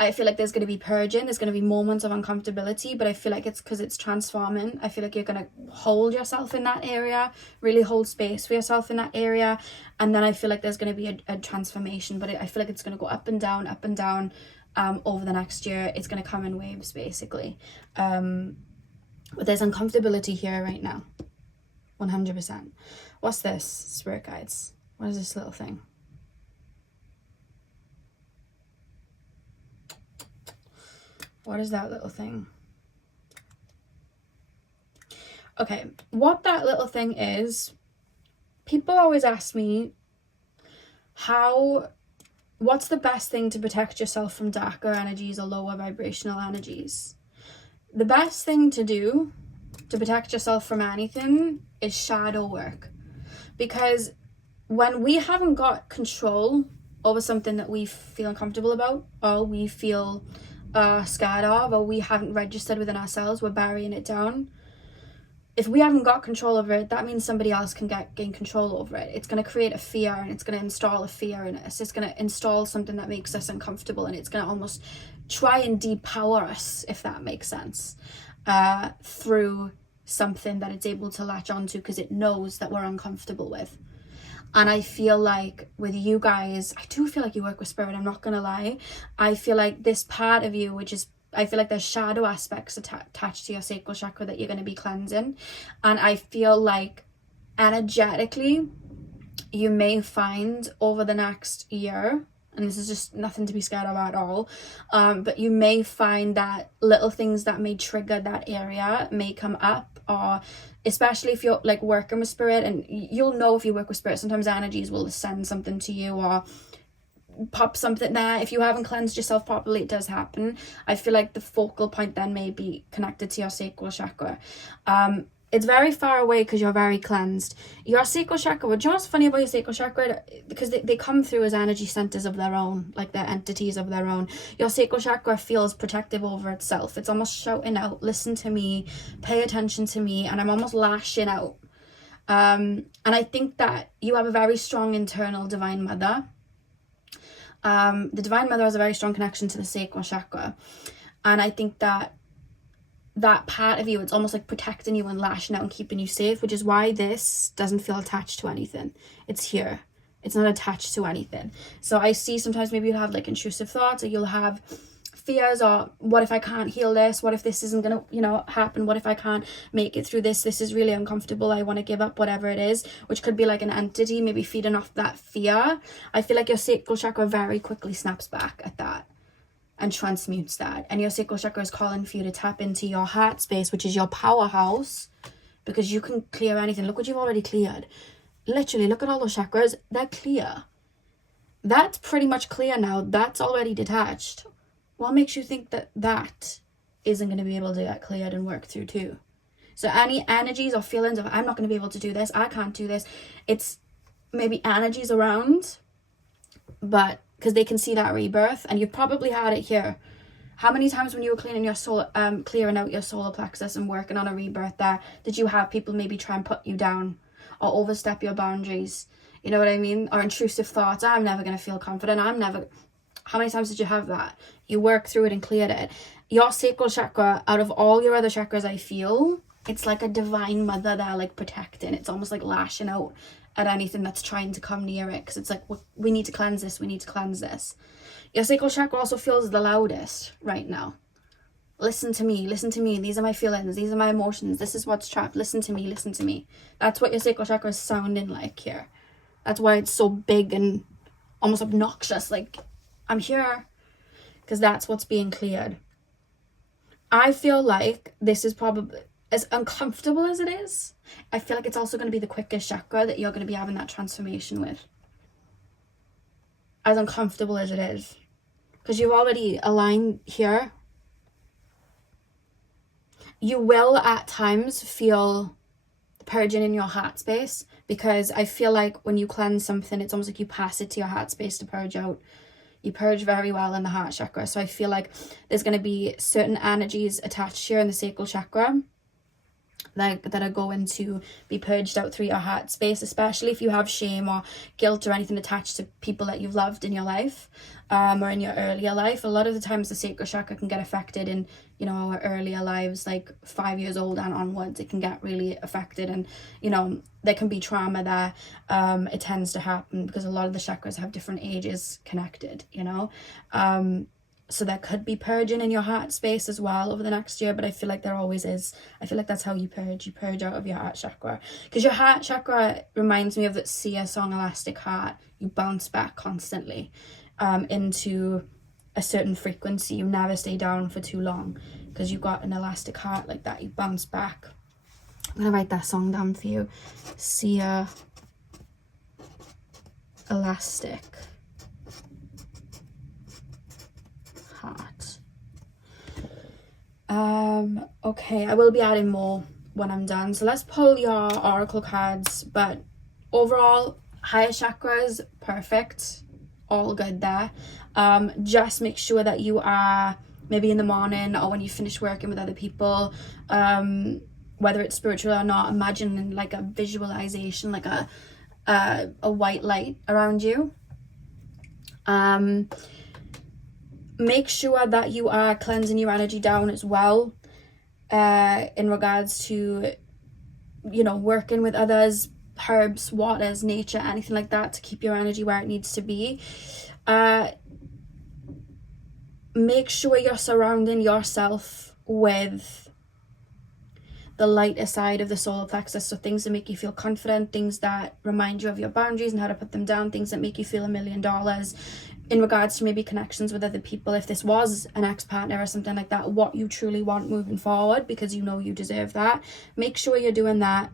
I feel like there's going to be purging, there's going to be moments of uncomfortability, but I feel like it's because it's transforming. I feel like you're going to hold yourself in that area, really hold space for yourself in that area, and then I feel like there's going to be a transformation, but I feel like it's going to go up and down over the next year. It's going to come in waves, basically. But there's uncomfortability here right now, 100%. What's this, spirit guides? What is this little thing? What is that little thing? Okay, what that little thing is, people always ask me, what's the best thing to protect yourself from darker energies or lower vibrational energies? The best thing to do to protect yourself from anything is shadow work. Because when we haven't got control over something that we feel uncomfortable about, or we feel scared of, or we haven't registered within ourselves, we're burying it down. If we haven't got control over it, that means somebody else can gain control over it. It's going to create a fear, and it's going to install a fear in us. It's going to install something that makes us uncomfortable, and it's going to almost try and depower us, if that makes sense, through something that it's able to latch onto because it knows that we're uncomfortable with. And I feel like with you guys, I do feel like you work with spirit, I'm not going to lie. I feel like this part of you, which is, I feel like there's shadow aspects attached to your sacral chakra that you're going to be cleansing. And I feel like energetically, you may find over the next year and this is just nothing to be scared of at all, but you may find that little things that may trigger that area may come up, or especially if you're like working with spirit, and you'll know if you work with spirit, sometimes energies will send something to you or pop something there. If you haven't cleansed yourself properly, it does happen. I feel like the focal point then may be connected to your sacral chakra. It's very far away because you're very cleansed. Your sacral chakra, what you know what's funny about your sacral chakra? Because they come through as energy centers of their own, like they're entities of their own. Your sacral chakra feels protective over itself. It's almost shouting out, listen to me, pay attention to me, and I'm almost lashing out. And I think that you have a very strong internal divine mother. The divine mother has a very strong connection to the sacral chakra, and I think that part of you, it's almost like protecting you and lashing out and keeping you safe, which is why this doesn't feel attached to anything. It's here, it's not attached to anything. So I see sometimes maybe you'll have like intrusive thoughts, or you'll have fears, or what if I can't heal this, what if this isn't gonna happen, what if I can't make it through this is really uncomfortable, I want to give up, whatever it is, which could be like an entity maybe feeding off that fear. I feel like your sacral chakra very quickly snaps back at that and transmutes that, and your sacral chakra is calling for you to tap into your heart space, which is your powerhouse, because you can clear anything. Look what you've already cleared. Literally, look at all those chakras, they're clear. That's pretty much clear now. That's already detached. What makes you think that that isn't going to be able to get cleared and work through too? So any energies or feelings of I'm not going to be able to do this, I can't do this, it's maybe energies around, but because they can see that rebirth, and you've probably had it here. How many times when you were clearing your soul, clearing out your solar plexus and working on a rebirth there, did you have people maybe try and put you down or overstep your boundaries? You know what I mean? Or intrusive thoughts, I'm never going to feel confident, how many times did you have that? You worked through it and cleared it. Your sacral chakra, out of all your other chakras, I feel, it's like a divine mother there, like protecting. It's almost like lashing out at anything that's trying to come near it, because it's like, we need to cleanse this, we need to cleanse this. Your sacral chakra also feels the loudest right now. Listen to me, these are my feelings, these are my emotions, this is what's trapped, listen to me. That's what your sacral chakra is sounding like here. That's why it's so big and almost obnoxious, like, I'm here, because that's what's being cleared. I feel like this is probably, as uncomfortable as it is, I feel like it's also going to be the quickest chakra that you're going to be having that transformation with. As uncomfortable as it is. Because you've already aligned here. You will at times feel purging in your heart space, because I feel like when you cleanse something, it's almost like you pass it to your heart space to purge out. You purge very well in the heart chakra. So I feel like there's going to be certain energies attached here in the sacral chakra that are going to be purged out through your heart space, especially if you have shame or guilt or anything attached to people that you've loved in your life, or in your earlier life. A lot of the times the sacral chakra can get affected in our earlier lives, like 5 years old and onwards. It can get really affected, and there can be trauma there. It tends to happen because a lot of the chakras have different ages connected, so there could be purging in your heart space as well over the next year, but I feel like there always is. I feel like that's how you purge out of your heart chakra, because your heart chakra reminds me of that Sia song, Elastic Heart. You bounce back constantly into a certain frequency. You never stay down for too long, because you've got an elastic heart like that. You bounce back. I'm gonna write that song down for you. Sia, Elastic Heart. Okay, I will be adding more when I'm done. So let's pull your oracle cards. But overall, higher chakras, perfect, all good there. Just make sure that you are maybe in the morning or when you finish working with other people, whether it's spiritual or not, imagine like a visualization, like a white light around you. Make sure that you are cleansing your energy down as well, in regards to working with others, herbs, waters, nature, anything like that, to keep your energy where it needs to be. Make sure you're surrounding yourself with the lighter side of the solar plexus. So things that make you feel confident, things that remind you of your boundaries and how to put them down, things that make you feel $1 million in regards to maybe connections with other people. If this was an ex-partner or something like that, what you truly want moving forward, because you know you deserve that. Make sure you're doing that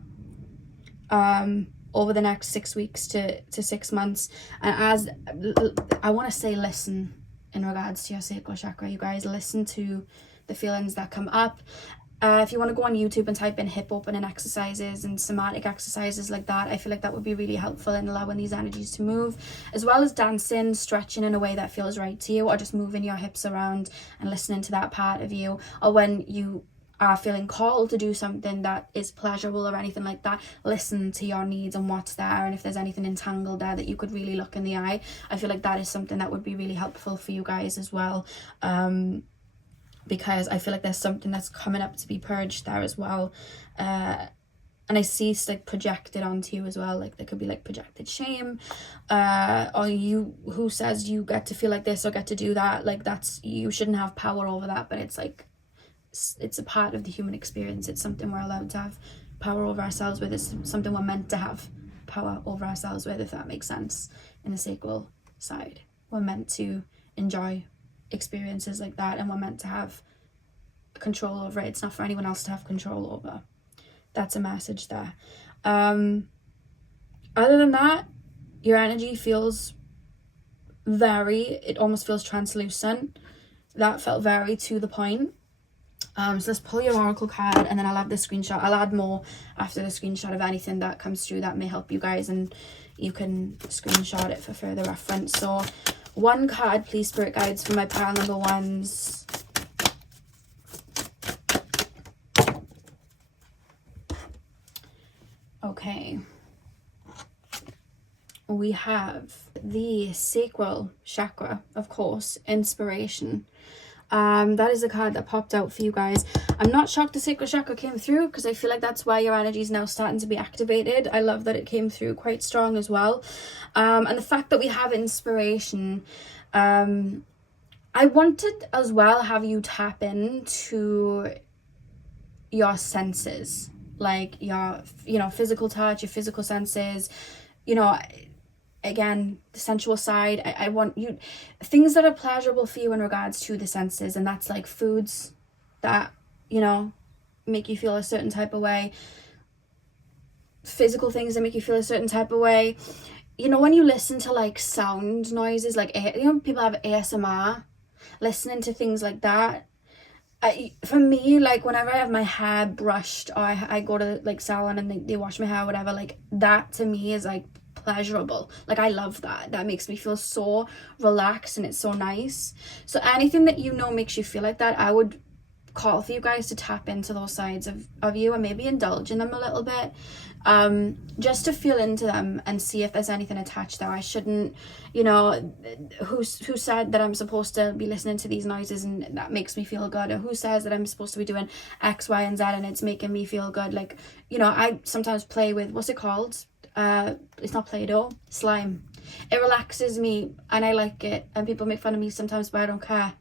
over the next 6 weeks to 6 months. And as I want to say, listen in regards to your sacral chakra, you guys. Listen to the feelings that come up. If you want to go on YouTube and type in hip opening exercises and somatic exercises like that, I feel like that would be really helpful in allowing these energies to move, as well as dancing, stretching in a way that feels right to you, or just moving your hips around and listening to that part of you. Or when you are feeling called to do something that is pleasurable or anything like that, listen to your needs and what's there, and if there's anything entangled there that you could really look in the eye. I feel like that is something that would be really helpful for you guys as well, because I feel like there's something that's coming up to be purged there as well, and I see it's like projected onto you as well. Like there could be like projected shame, or you, who says you get to feel like this or get to do that, like that's, you shouldn't have power over that. But it's like, it's a part of the human experience. It's something we're allowed to have power over ourselves with. It's something we're meant to have power over ourselves with, if that makes sense. In the sacral side, we're meant to enjoy experiences like that, and we're meant to have control over it. It's not for anyone else to have control over. That's a message there. Other than that, your energy feels it almost feels translucent. That felt very to the point. So let's pull your oracle card, and then I'll have the screenshot. I'll add more after the screenshot of anything that comes through that may help you guys, and you can screenshot it for further reference. So one card, please, spirit guides, for my pile number ones. Okay. We have the sacral chakra, of course, inspiration. That is the card that popped out for you guys. I'm not shocked the sacral chakra came through, because I feel like that's why your energy is now starting to be activated. I love that it came through quite strong as well. And the fact that we have inspiration, I wanted as well have you tap into your senses, like your, physical touch, your physical senses, again, the sensual side. I want you, things that are pleasurable for you in regards to the senses, and that's like foods that, make you feel a certain type of way, physical things that make you feel a certain type of way. When you listen to like sound noises, like, people have ASMR, listening to things like that. For me, like whenever I have my hair brushed, or I go to like salon and they wash my hair, whatever, like that to me is like pleasurable. Like I love that makes me feel so relaxed, and it's so nice. So anything that makes you feel like that, I would call for you guys to tap into those sides of you, and maybe indulge in them a little bit, just to feel into them and see if there's anything attached there. I shouldn't, who said that I'm supposed to be listening to these noises and that makes me feel good, or who says that I'm supposed to be doing X, Y, and Z and it's making me feel good. Like, I sometimes play with, what's it called? It's not Play-Doh, slime. It relaxes me and I like it, and people make fun of me sometimes, but I don't care,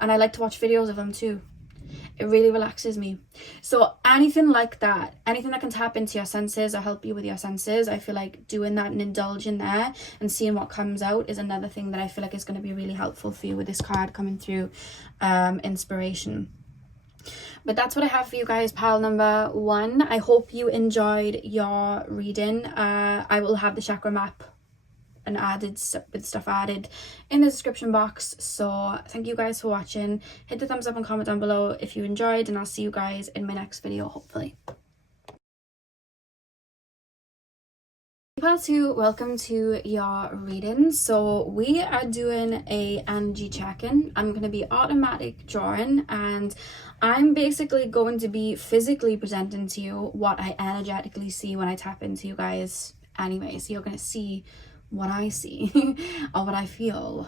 and I like to watch videos of them too. It really relaxes me. So anything like that, anything that can tap into your senses or help you with your senses, I feel like doing that and indulging there and seeing what comes out is another thing that I feel like is going to be really helpful for you with this card coming through, inspiration. But that's what I have for you guys, pile number one. I hope you enjoyed your reading. I will have the chakra map and stuff added in the description box. So thank you guys for watching. Hit the thumbs up and comment down below if you enjoyed, and I'll see you guys in my next video, hopefully. Pile 2, welcome to your reading. So we are doing a energy check-in. I'm going to be automatic drawing, and I'm basically going to be physically presenting to you what I energetically see when I tap into you guys anyway. So you're going to see what I see or what I feel.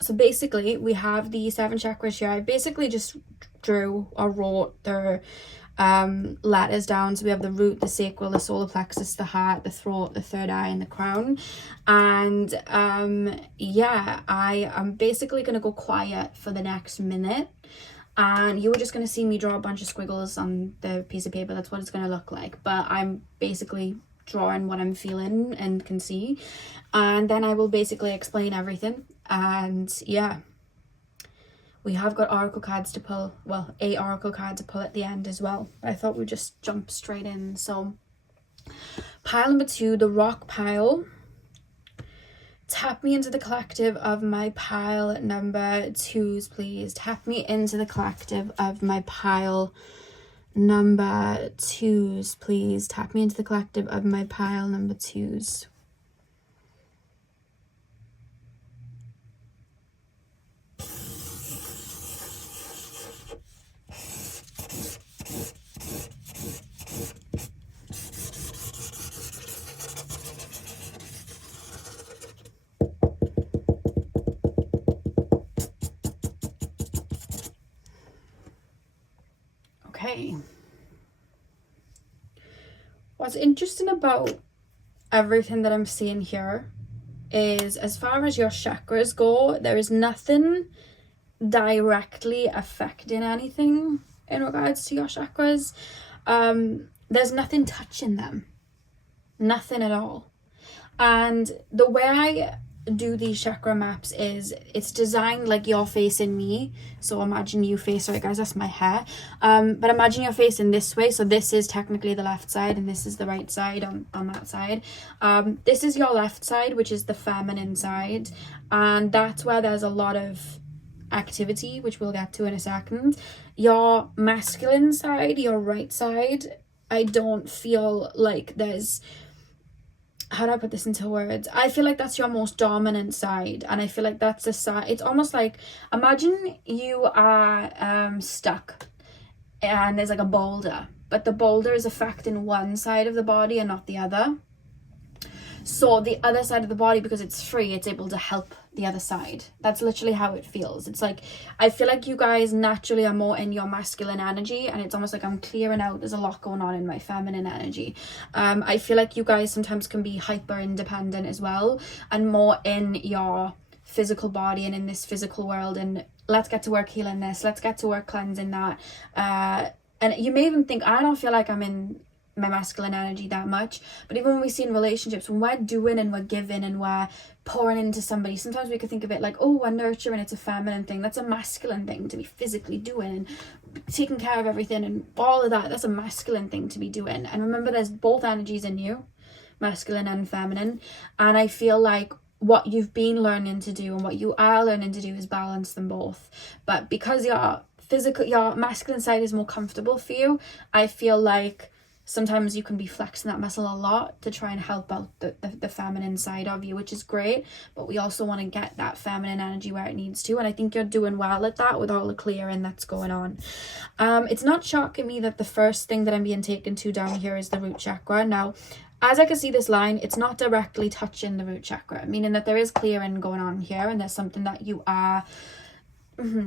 So basically we have the 7 chakras here. I basically just drew or wrote their letters down. So we have the root, the sacral, the solar plexus, the heart, the throat, the third eye, and the crown. And yeah, I am basically gonna go quiet for the next minute, and you were just going to see me draw a bunch of squiggles on the piece of paper. That's what it's going to look like, but I'm basically drawing what I'm feeling and can see, and then I will basically explain everything. And yeah, we have got oracle cards to pull, well, a oracle card to pull at the end as well. I thought we'd just jump straight in. So pile number 2, the rock pile. Tap me into the collective of my pile number 2s, please. Tap me into the collective of my pile number 2s, please. Tap me into the collective of my pile number 2s. Okay. What's interesting about everything that I'm seeing here is, as far as your chakras go, there is nothing directly affecting anything in regards to your chakras. There's nothing touching them, nothing at all. And the way I do these chakra maps is, it's designed like you're facing me. So imagine you face, sorry guys, that's my hair, but imagine you're facing this way. So this is technically the left side and this is the right side on that side. This is your left side, which is the feminine side, and that's where there's a lot of activity, which we'll get to in a second. Your masculine side, your right side, I don't feel like there's, how do I put this into words? I feel like that's your most dominant side, and I feel like that's the side, it's almost like, imagine you are stuck and there's like a boulder, but the boulder is affecting one side of the body and not the other. So the other side of the body, because it's free, it's able to help the other side. That's literally how it feels. It's like, I feel like you guys naturally are more in your masculine energy, and it's almost like I'm clearing out, there's a lot going on in my feminine energy. I feel like you guys sometimes can be hyper independent as well, and more in your physical body and in this physical world, and let's get to work healing this, let's get to work cleansing that. And you may even think, I don't feel like I'm in my masculine energy that much, but even when we see in relationships, when we're doing and we're giving and we're pouring into somebody, sometimes we could think of it like, oh, we're nurturing, it's a feminine thing. That's a masculine thing to be physically doing, and taking care of everything and all of that. That's a masculine thing to be doing. And remember, there's both energies in you, masculine and feminine, and I feel like what you've been learning to do and what you are learning to do is balance them both. But because your masculine side is more comfortable for you, I feel like sometimes you can be flexing that muscle a lot to try and help out the feminine side of you, which is great, but we also want to get that feminine energy where it needs to, and I think you're doing well at that with all the clearing that's going on. It's not shocking me that the first thing that I'm being taken to down here is the root chakra. Now, as I can see this line, it's not directly touching the root chakra, meaning that there is clearing going on here, and there's something that you are,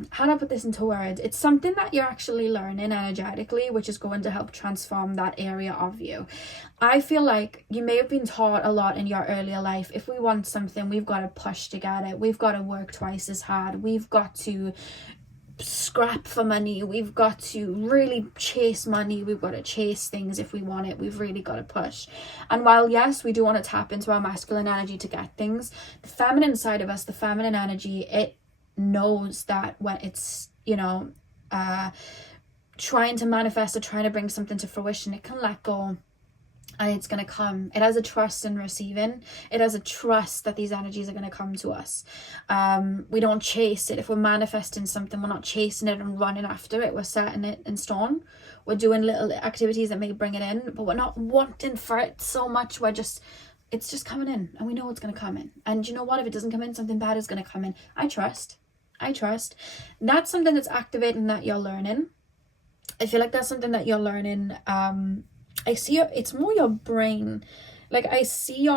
how do I put this into words? It's something that you're actually learning energetically, which is going to help transform that area of you. I feel like you may have been taught a lot in your earlier life, if we want something, we've got to push to get it. We've got to work twice as hard. We've got to scrap for money. We've got to really chase money. We've got to chase things if we want it. We've really got to push. And while yes, we do want to tap into our masculine energy to get things, the feminine side of us, the feminine energy, it knows that when it's, trying to manifest or trying to bring something to fruition, it can let go and it's going to come. It has a trust in receiving. It has a trust that these energies are going to come to us. We don't chase it. If we're manifesting something, we're not chasing it and running after it. We're setting it in stone. We're doing little activities that may bring it in, but we're not wanting for it so much. It's just coming in, and we know it's going to come in. And you know what? If it doesn't come in, something bad is going to come in. I trust. That's something that's activating that you're learning. I feel like that's something that you're learning. I see it's more your brain. Like I see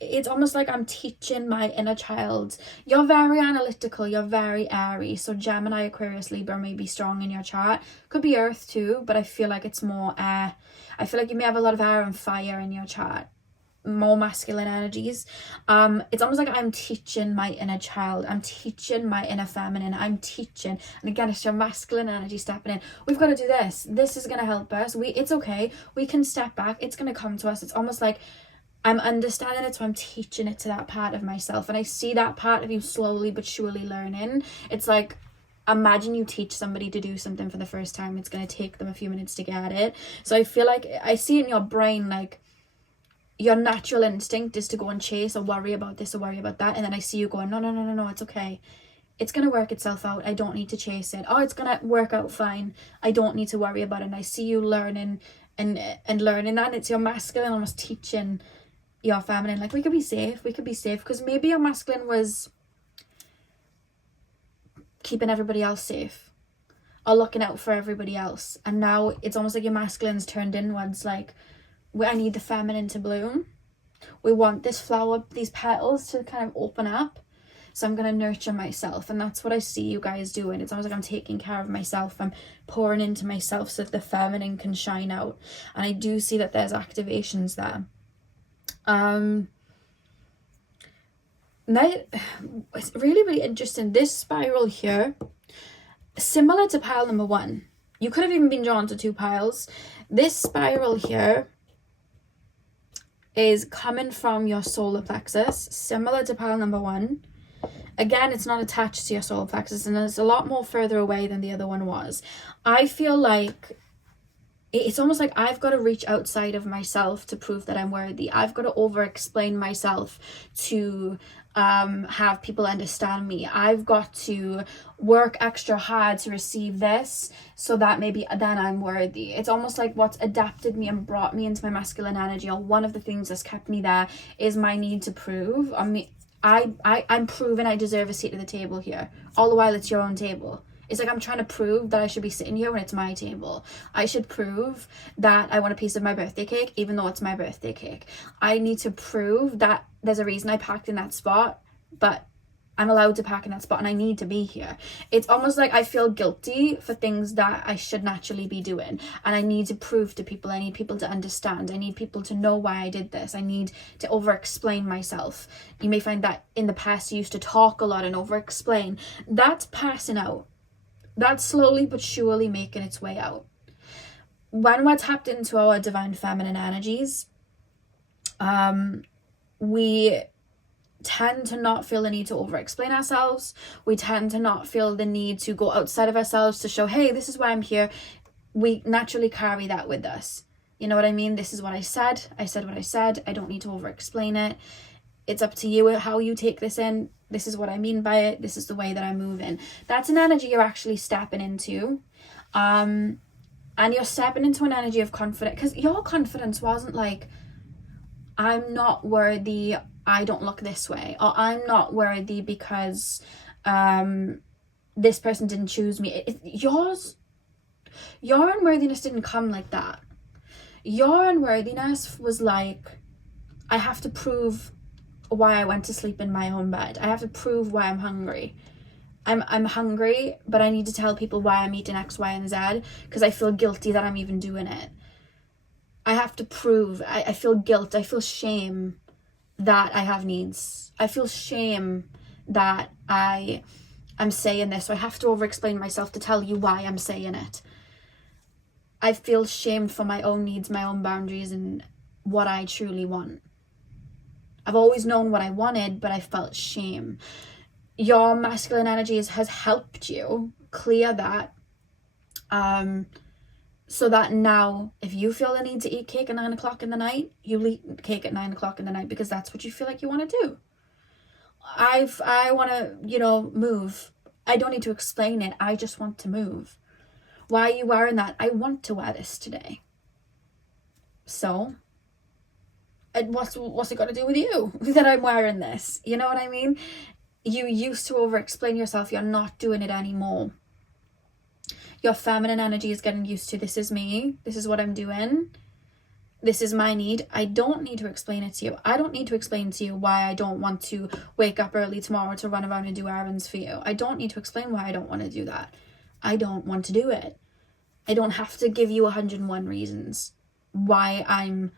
it's almost like I'm teaching my inner child. You're very analytical, you're very airy. So Gemini, Aquarius, Libra may be strong in your chart. Could be Earth too, but I feel like it's more air. I feel like you may have a lot of air and fire in your chart. more masculine energies. It's almost like I'm teaching my inner child, I'm teaching my inner feminine, I'm teaching, and again, it's your masculine energy stepping in. We've got to do this is going to help us, it's okay, we can step back, it's going to come to us. It's almost like I'm understanding it, so I'm teaching it to that part of myself, and I see that part of you slowly but surely learning. It's like, imagine you teach somebody to do something for the first time, it's going to take them a few minutes to get it. So I feel like I see in your brain, like, your natural instinct is to go and chase or worry about this or worry about that, and then I see you going, no, it's okay, it's going to work itself out, I don't need to chase it, oh, it's going to work out fine, I don't need to worry about it. And I see you learning and learning that, and it's your masculine almost teaching your feminine, like, we could be safe, because maybe your masculine was keeping everybody else safe or looking out for everybody else, and now it's almost like your masculine's turned inwards, like, I need the feminine to bloom, we want this flower, these petals to kind of open up, so I'm going to nurture myself. And that's what I see you guys doing. It's almost like I'm taking care of myself, I'm pouring into myself so that the feminine can shine out. And I do see that there's activations there. It's really, really interesting. This spiral here, similar to pile number 1, you could have even been drawn to 2 piles. This spiral here is coming from your solar plexus, similar to pile number 1. Again, it's not attached to your solar plexus, and it's a lot more further away than the other one was. I feel like it's almost like I've got to reach outside of myself to prove that I'm worthy. I've got to over-explain myself to have people understand me. I've got to work extra hard to receive this, so that maybe then I'm worthy. It's almost like what's adapted me and brought me into my masculine energy, or one of the things that's kept me there, is my need to prove. I'm proving I deserve a seat at the table here, all the while it's your own table. It's like I'm trying to prove that I should be sitting here when it's my table. I should prove that I want a piece of my birthday cake, even though it's my birthday cake. I need to prove that there's a reason I parked in that spot, but I'm allowed to park in that spot and I need to be here. It's almost like I feel guilty for things that I should naturally be doing. And I need to prove to people, I need people to understand. I need people to know why I did this. I need to over-explain myself. You may find that in the past you used to talk a lot and over-explain. That's passing out. That's slowly but surely making its way out. When we're tapped into our divine feminine energies, we tend to not feel the need to over-explain ourselves. We tend to not feel the need to go outside of ourselves to show, hey, this is why I'm here. We naturally carry that with us. You know what I mean? This is what I said. I said what I said. I don't need to over-explain it. It's up to you how you take this in. This is what I mean by it. This is the way that I move in. That's an energy you're actually stepping into. And you're stepping into an energy of confidence, because your confidence wasn't like, I'm not worthy, I don't look this way, or I'm not worthy because this person didn't choose me. Your unworthiness didn't come like that. Your unworthiness was like, I have to prove why I went to sleep in my own bed. I have to prove why I'm hungry. I'm hungry, but I need to tell people why I'm eating X, Y, and Z, because I feel guilty that I'm even doing it. I have to prove, I feel guilt, I feel shame that I have needs. I feel shame that I'm saying this, so I have to over-explain myself to tell you why I'm saying it. I feel shamed for my own needs, my own boundaries, and what I truly want. I've always known what I wanted, but I felt shame. Your masculine energies has helped you clear that, so that now if you feel the need to eat cake at 9 o'clock in the night, you eat cake at 9 o'clock in the night, because that's what you feel like you want to do. I want to, move. I don't need to explain it. I just want to move. Why are you wearing that? I want to wear this today. So what's it got to do with you that I'm wearing this? You know what I mean? You used to over-explain yourself. You're not doing it anymore. Your feminine energy is getting used to, this is me. This is what I'm doing. This is my need. I don't need to explain it to you. I don't need to explain to you why I don't want to wake up early tomorrow to run around and do errands for you. I don't need to explain why I don't want to do that. I don't want to do it. I don't have to give you 101 reasons why I'm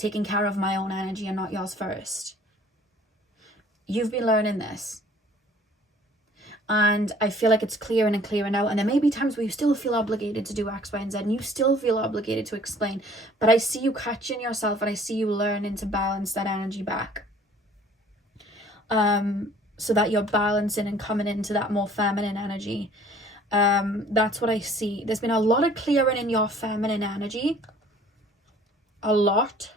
taking care of my own energy and not yours first. You've been learning this. And I feel like it's clearing and clearing out. And there may be times where you still feel obligated to do X, Y, and Z, and you still feel obligated to explain. But I see you catching yourself, and I see you learning to balance that energy back. So that you're balancing and coming into that more feminine energy. That's what I see. There's been a lot of clearing in your feminine energy. A lot.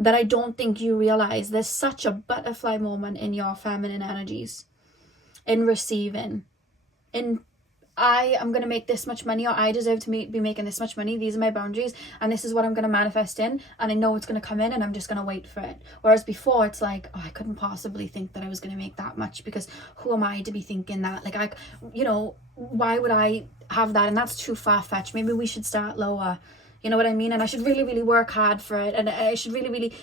That I don't think you realize. There's such a butterfly moment in your feminine energies. In receiving, in I am going to make this much money, or I deserve to be making this much money, these are my boundaries, and this is what I'm going to manifest in, and I know it's going to come in, and I'm just going to wait for it. Whereas before it's like, oh, I couldn't possibly think that I was going to make that much, because who am I to be thinking that? Like, why would I have that? And that's too far-fetched. Maybe we should start lower, you know what I mean? And I should really, really work hard for it, and I should really, really,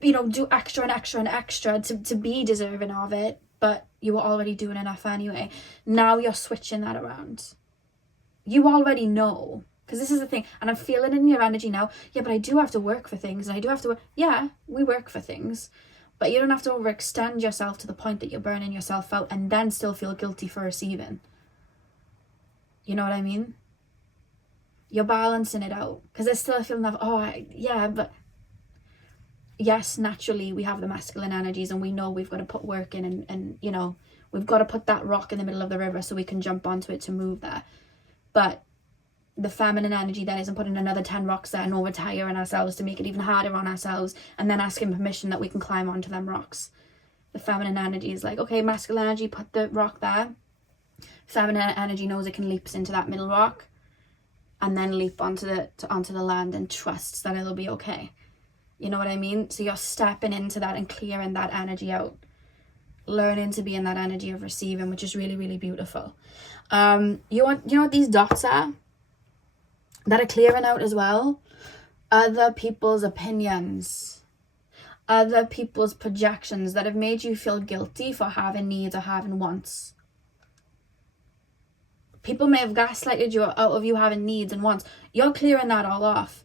do extra and extra and extra to be deserving of it. But you were already doing enough anyway. Now you're switching that around. You already know. Because this is the thing. And I'm feeling it in your energy now. Yeah, but I do have to work for things. And I do have to work. Yeah, we work for things. But you don't have to overextend yourself to the point that you're burning yourself out and then still feel guilty for receiving. You know what I mean? You're balancing it out. Because there's still a feeling of, but... Yes, naturally we have the masculine energies, and we know we've got to put work in, and we've got to put that rock in the middle of the river so we can jump onto it to move there. But the feminine energy then isn't putting another 10 rocks there and overtiring ourselves to make it even harder on ourselves, and then asking permission that we can climb onto them rocks. The feminine energy is like, okay, masculine energy, put the rock there. Feminine energy knows it can leap into that middle rock and then leap onto the land and trusts that it'll be okay. You know what I mean? So you're stepping into that and clearing that energy out. Learning to be in that energy of receiving, which is really, really beautiful. You know what these dots are? That are clearing out as well? Other people's opinions. Other people's projections that have made you feel guilty for having needs or having wants. People may have gaslighted you out of you having needs and wants. You're clearing that all off.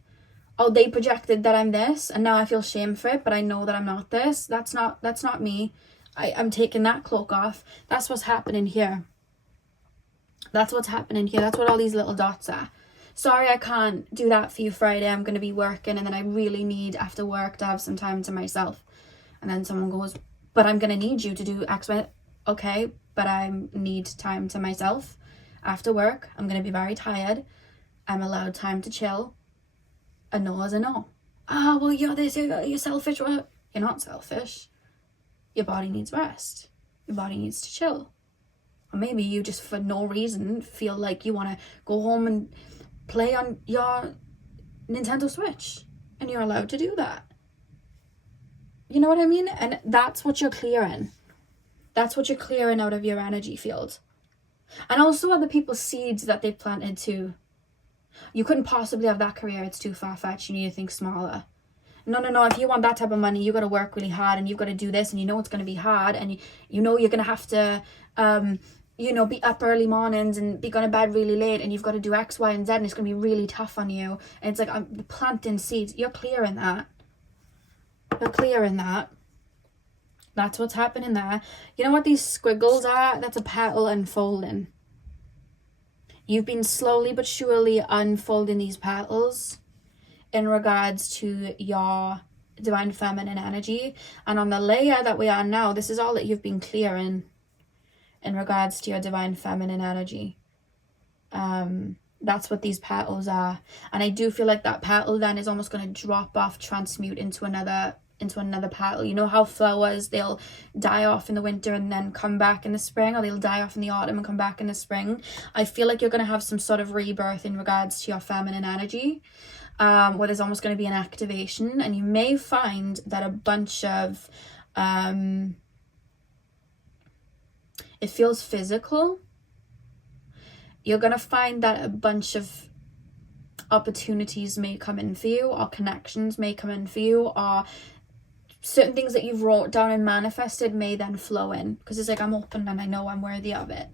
Oh, they projected that I'm this, and now I feel shame for it, but I know that I'm not this. That's not me. I'm taking that cloak off. That's what's happening here. That's what's happening here. That's what all these little dots are. Sorry, I can't do that for you Friday. I'm going to be working, and then I really need, after work, to have some time to myself. And then someone goes, but I'm going to need you to do X, Y. Okay, but I need time to myself. After work, I'm going to be very tired. I'm allowed time to chill. A no is a no. Well, you're this, you're selfish. Well, you're not selfish. Your body needs rest. Your body needs to chill. Or maybe you just, for no reason, feel like you want to go home and play on your Nintendo Switch. And you're allowed to do that. You know what I mean? And that's what you're clearing. That's what you're clearing out of your energy field. And also other people's seeds that they've planted too. You couldn't possibly have that career. It's too far-fetched. You need to think smaller. No. If you want that type of money, you got to work really hard, and you've got to do this, and you know it's going to be hard, and you know you're going to have to, be up early mornings and be going to bed really late, and you've got to do X, Y, and Z, and it's going to be really tough on you. And it's like, I'm planting seeds. You're clearing that. You're clearing that. That's what's happening there. You know what these squiggles are? That's a petal unfolding. You've been slowly but surely unfolding these petals in regards to your divine feminine energy. And on the layer that we are now, this is all that you've been clearing in regards to your divine feminine energy. That's what these petals are. And I do feel like that petal then is almost going to drop off, transmute into another petal. You know how flowers, they'll die off in the winter and then come back in the spring, or they'll die off in the autumn and come back in the spring. I feel like you're going to have some sort of rebirth in regards to your feminine energy, where there's almost going to be an activation, and you may find that a bunch of it feels physical. You're going to find that a bunch of opportunities may come in for you, or connections may come in for you, or certain things that you've wrote down and manifested may then flow in, because it's like, I'm open and I know I'm worthy of it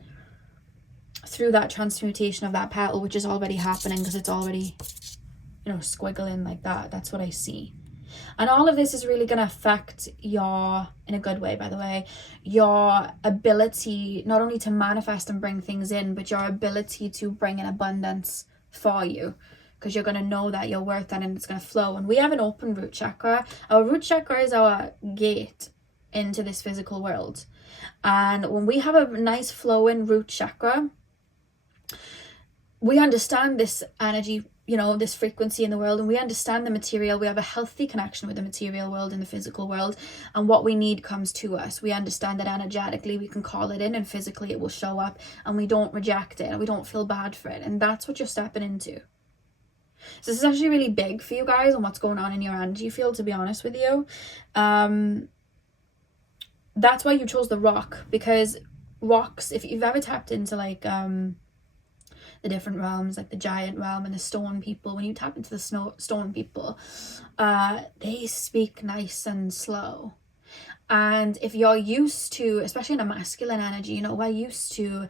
through that transmutation of that petal, which is already happening because it's already you know, squiggling like that. That's what I see. And all of this is really going to affect your, in a good way, by the way, your ability not only to manifest and bring things in, but your ability to bring in abundance for you. Because you're going to know that you're worth that, and it's going to flow. And we have an open root chakra. Our root chakra is our gate into this physical world. And when we have a nice flowing root chakra, we understand this energy, you know, this frequency in the world, and we understand the material. We have a healthy connection with the material world and the physical world, and what we need comes to us. We understand that energetically we can call it in, and physically it will show up, and we don't reject it, and we don't feel bad for it. And that's what you're stepping into. So this is actually really big for you guys and what's going on in your energy field, to be honest with you. That's why you chose the rock, because rocks, if you've ever tapped into like the different realms, like the giant realm and the stone people, when you tap into the stone people, they speak nice and slow. And if you're used to, especially in a masculine energy, you know, we're used to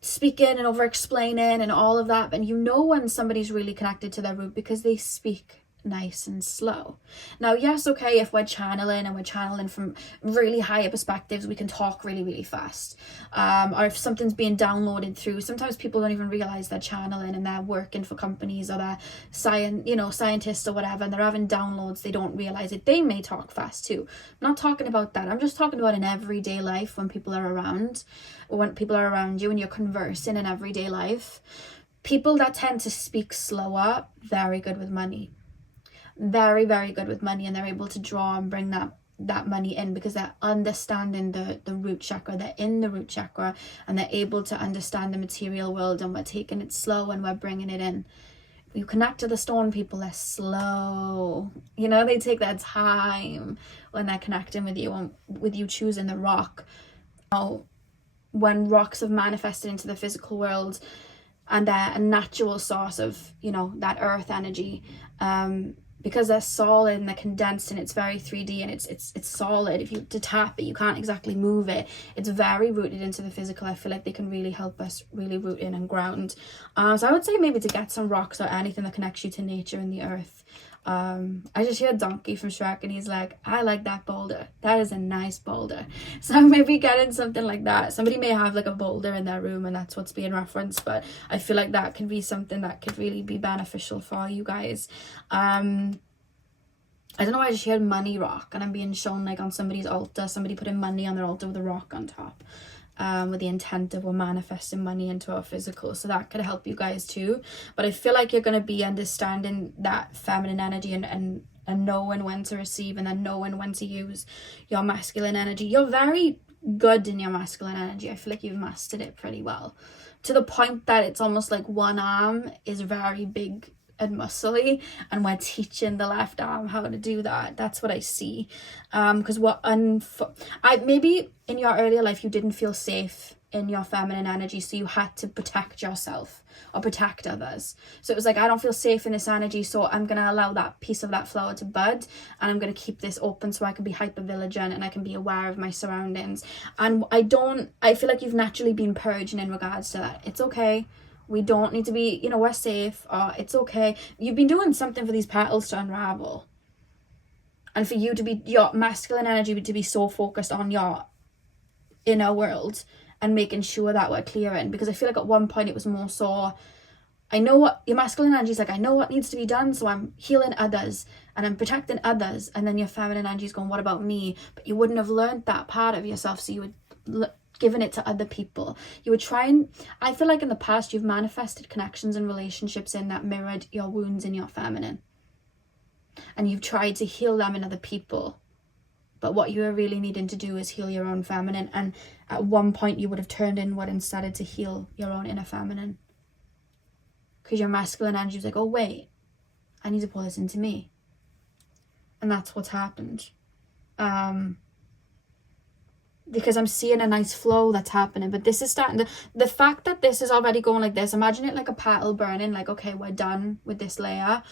speaking and over explaining and all of that, and you know when somebody's really connected to their root because they speak nice and slow. Now, yes, okay, if we're channeling and we're channeling from really higher perspectives, we can talk really, really fast. Or if something's being downloaded through, sometimes people don't even realize they're channeling and they're working for companies, or they're scientists or whatever, and they're having downloads, they don't realize it. They may talk fast too. I'm not talking about that. I'm just talking about in everyday life, when people are around, or when people are around you and you're conversing in everyday life. People that tend to speak slower, very good with money. Very, very good with money, and they're able to draw and bring that money in because they're understanding the root chakra. They're in the root chakra, and they're able to understand the material world, and we're taking it slow and we're bringing it in. You connect to the stone people, they're slow, you know, they take their time when they're connecting with you, and with you choosing the rock. Now, when rocks have manifested into the physical world and they're a natural source of, you know, that earth energy, because they're solid and they're condensed and it's very 3D and it's solid. If you to tap it, you can't exactly move it. It's very rooted into the physical. I feel like they can really help us really root in and ground. So I would say maybe to get some rocks or anything that connects you to nature and the earth. I just heard Donkey from Shrek, and he's like, I like that boulder. That is a nice boulder. So maybe getting something like that. Somebody may have like a boulder in their room and that's what's being referenced, but I feel like that can be something that could really be beneficial for you guys. I don't know why I just heard money rock, and I'm being shown like on somebody's altar, somebody putting money on their altar with a rock on top. With the intent of we're manifesting money into our physical, so that could help you guys too. But I feel like you're going to be understanding that feminine energy and knowing when to receive, and then knowing when to use your masculine energy. You're very good in your masculine energy. I feel like you've mastered it pretty well, to the point that it's almost like one arm is very big and muscly, and we're teaching the left arm how to do that. That's what I see. Because maybe in your earlier life you didn't feel safe in your feminine energy, so you had to protect yourself or protect others. So it was like, I don't feel safe in this energy, so I'm gonna allow that piece of that flower to bud, and I'm gonna keep this open so I can be hyper vigilant and I can be aware of my surroundings. And I feel like you've naturally been purging in regards to that. It's okay. We don't need to be, you know, we're safe, or it's okay. You've been doing something for these petals to unravel. And for you to be, your masculine energy to be so focused on your inner world and making sure that we're clearing. Because I feel like at one point it was more so, I know what, your masculine energy is like, I know what needs to be done, so I'm healing others and I'm protecting others. And then your feminine energy is going, what about me? But you wouldn't have learned that part of yourself, so you would giving it to other people. You would try and, I feel like in the past you've manifested connections and relationships in that mirrored your wounds in your feminine, and you've tried to heal them in other people, but what you are really needing to do is heal your own feminine. And at one point you would have turned inward and started to heal your own inner feminine, because your masculine energy was like, oh wait, I need to pull this into me. And that's what's happened. Because I'm seeing a nice flow that's happening, but this is starting to, the fact that this is already going like this, imagine it like a petal burning, like, okay, we're done with this layer.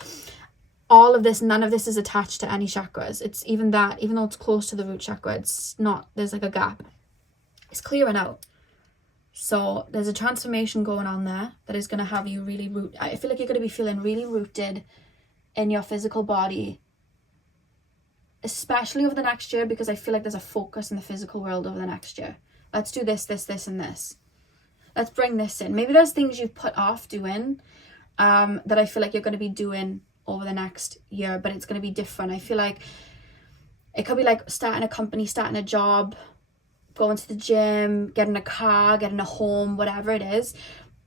All of this, none of this is attached to any chakras. It's even that, even though it's close to the root chakra, it's not, there's like a gap. It's clearing out. So there's a transformation going on there that is going to have you really I feel like you're going to be feeling really rooted in your physical body, especially over the next year, because I feel like there's a focus in the physical world over the next year. Let's do this, this, this, and this. Let's bring this in. Maybe there's things you've put off doing that I feel like you're going to be doing over the next year, but it's going to be different. I feel like it could be like starting a company, starting a job, going to the gym, getting a car, getting a home, whatever it is.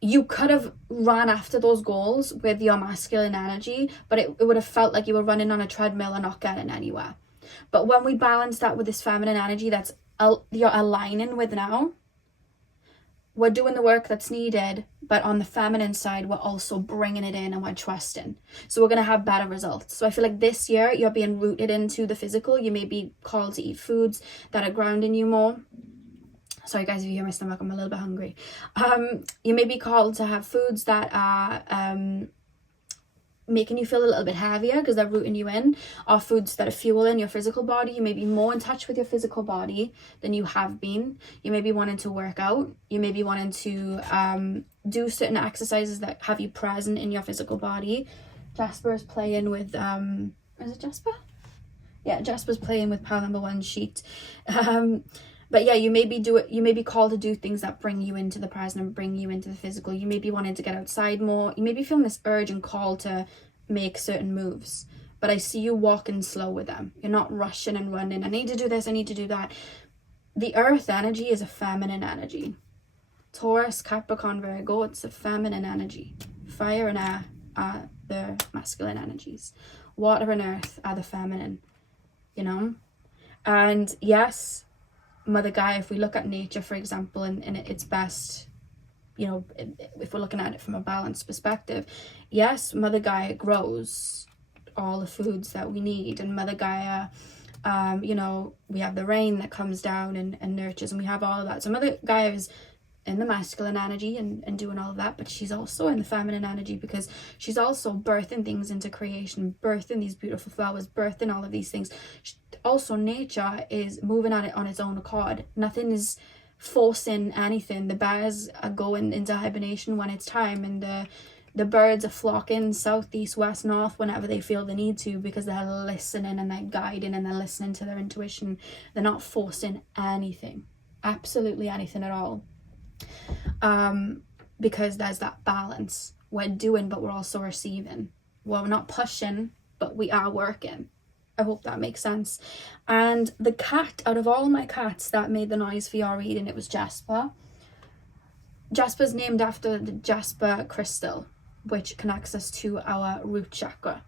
You could have run after those goals with your masculine energy, but it would have felt like you were running on a treadmill and not getting anywhere. But when we balance that with this feminine energy that's you're aligning with now, we're doing the work that's needed, but on the feminine side, we're also bringing it in and we're trusting. So we're going to have better results. So I feel like this year, you're being rooted into the physical. You may be called to eat foods that are grounding you more. Sorry guys, if you hear my stomach, I'm a little bit hungry. You may be called to have foods that are making you feel a little bit heavier because they're rooting you in, or foods that are fueling your physical body. You may be more in touch with your physical body than you have been. You may be wanting to work out. You may be wanting to do certain exercises that have you present in your physical body. Jasper is playing with is it Jasper? Yeah, Jasper's playing with pile number 1 sheet. But yeah, you may be called to do things that bring you into the present and bring you into the physical. You may be wanting to get outside more. You may be feeling this urge and call to make certain moves. But I see you walking slow with them. You're not rushing and running. I need to do this, I need to do that. The earth energy is a feminine energy. Taurus, Capricorn, Virgo, it's a feminine energy. Fire and air are the masculine energies. Water and earth are the feminine, you know? And yes, Mother Gaia, if we look at nature, for example, and its best, you know, if we're looking at it from a balanced perspective, yes, Mother Gaia grows all the foods that we need, and Mother Gaia, you know, we have the rain that comes down and nurtures, and we have all of that. So Mother Gaia is in the masculine energy and doing all of that, but she's also in the feminine energy because she's also birthing things into creation, birthing these beautiful flowers, birthing all of these things. Also, nature is moving on it on its own accord. Nothing is forcing anything. The bears are going into hibernation when it's time, and the birds are flocking south, east, west, north whenever they feel the need to, because they're listening and they're guiding and they're listening to their intuition. They're not forcing anything, absolutely anything at all. Because there's that balance. We're doing, but we're also receiving. Well, we're not pushing, but we are working. I hope that makes sense. And the cat, out of all my cats that made the noise for your reading, it was Jasper. Jasper's named after the Jasper crystal, which connects us to our root chakra.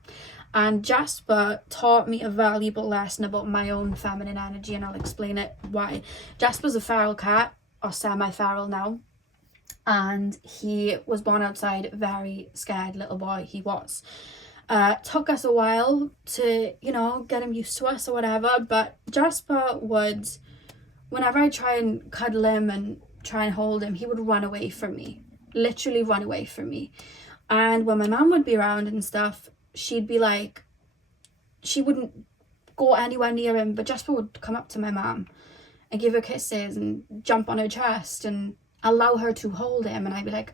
And Jasper taught me a valuable lesson about my own feminine energy, and I'll explain it why. Jasper's a feral cat, or semi-feral now. And he was born outside, very scared little boy, he was. Took us a while to, you know, get him used to us or whatever, but Jasper would, whenever I try and cuddle him and try and hold him, he would run away from me, literally run away from me. And when my mum would be around and stuff, she'd be like, she wouldn't go anywhere near him, but Jasper would come up to my mum and give her kisses and jump on her chest and allow her to hold him. And I'd be like,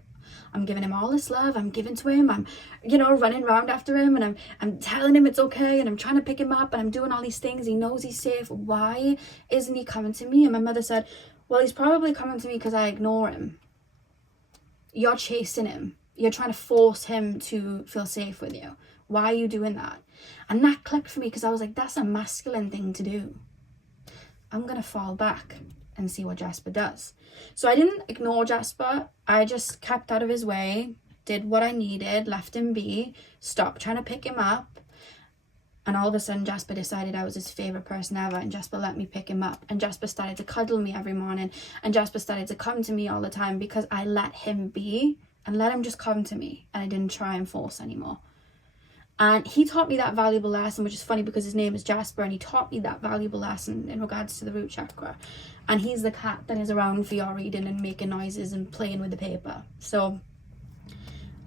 I'm giving him all this love, I'm giving to him, I'm, you know, running around after him, and I'm telling him it's okay, and I'm trying to pick him up, and I'm doing all these things. He knows he's safe. Why isn't he coming to me? And my mother said, well, he's probably coming to me because I ignore him. You're chasing him. You're trying to force him to feel safe with you. Why are you doing that? And that clicked for me, because I was like, that's a masculine thing to do. I'm going to fall back and see what Jasper does. So I didn't ignore Jasper. I just kept out of his way, did what I needed, left him be, stopped trying to pick him up. And all of a sudden, Jasper decided I was his favorite person ever, and Jasper let me pick him up. And Jasper started to cuddle me every morning, and Jasper started to come to me all the time because I let him be and let him just come to me, and I didn't try and force anymore. And he taught me that valuable lesson, which is funny because his name is Jasper, and he taught me that valuable lesson in regards to the root chakra. And he's the cat that is around for your reading and making noises and playing with the paper. So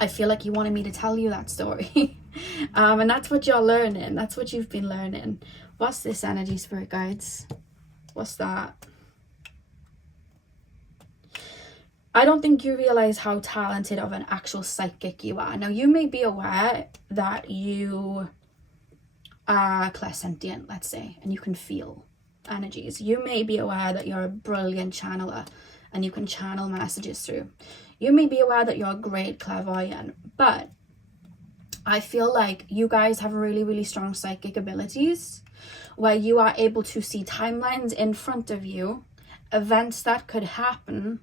I feel like he wanted me to tell you that story. And that's what you're learning. That's what you've been learning. What's this energy, spirit guides? What's that? I don't think you realize how talented of an actual psychic you are. Now, you may be aware that you are clairsentient, let's say, and you can feel energies. You may be aware that you're a brilliant channeler and you can channel messages through. You may be aware that you're a great clairvoyant, but I feel like you guys have really, really strong psychic abilities where you are able to see timelines in front of you, events that could happen,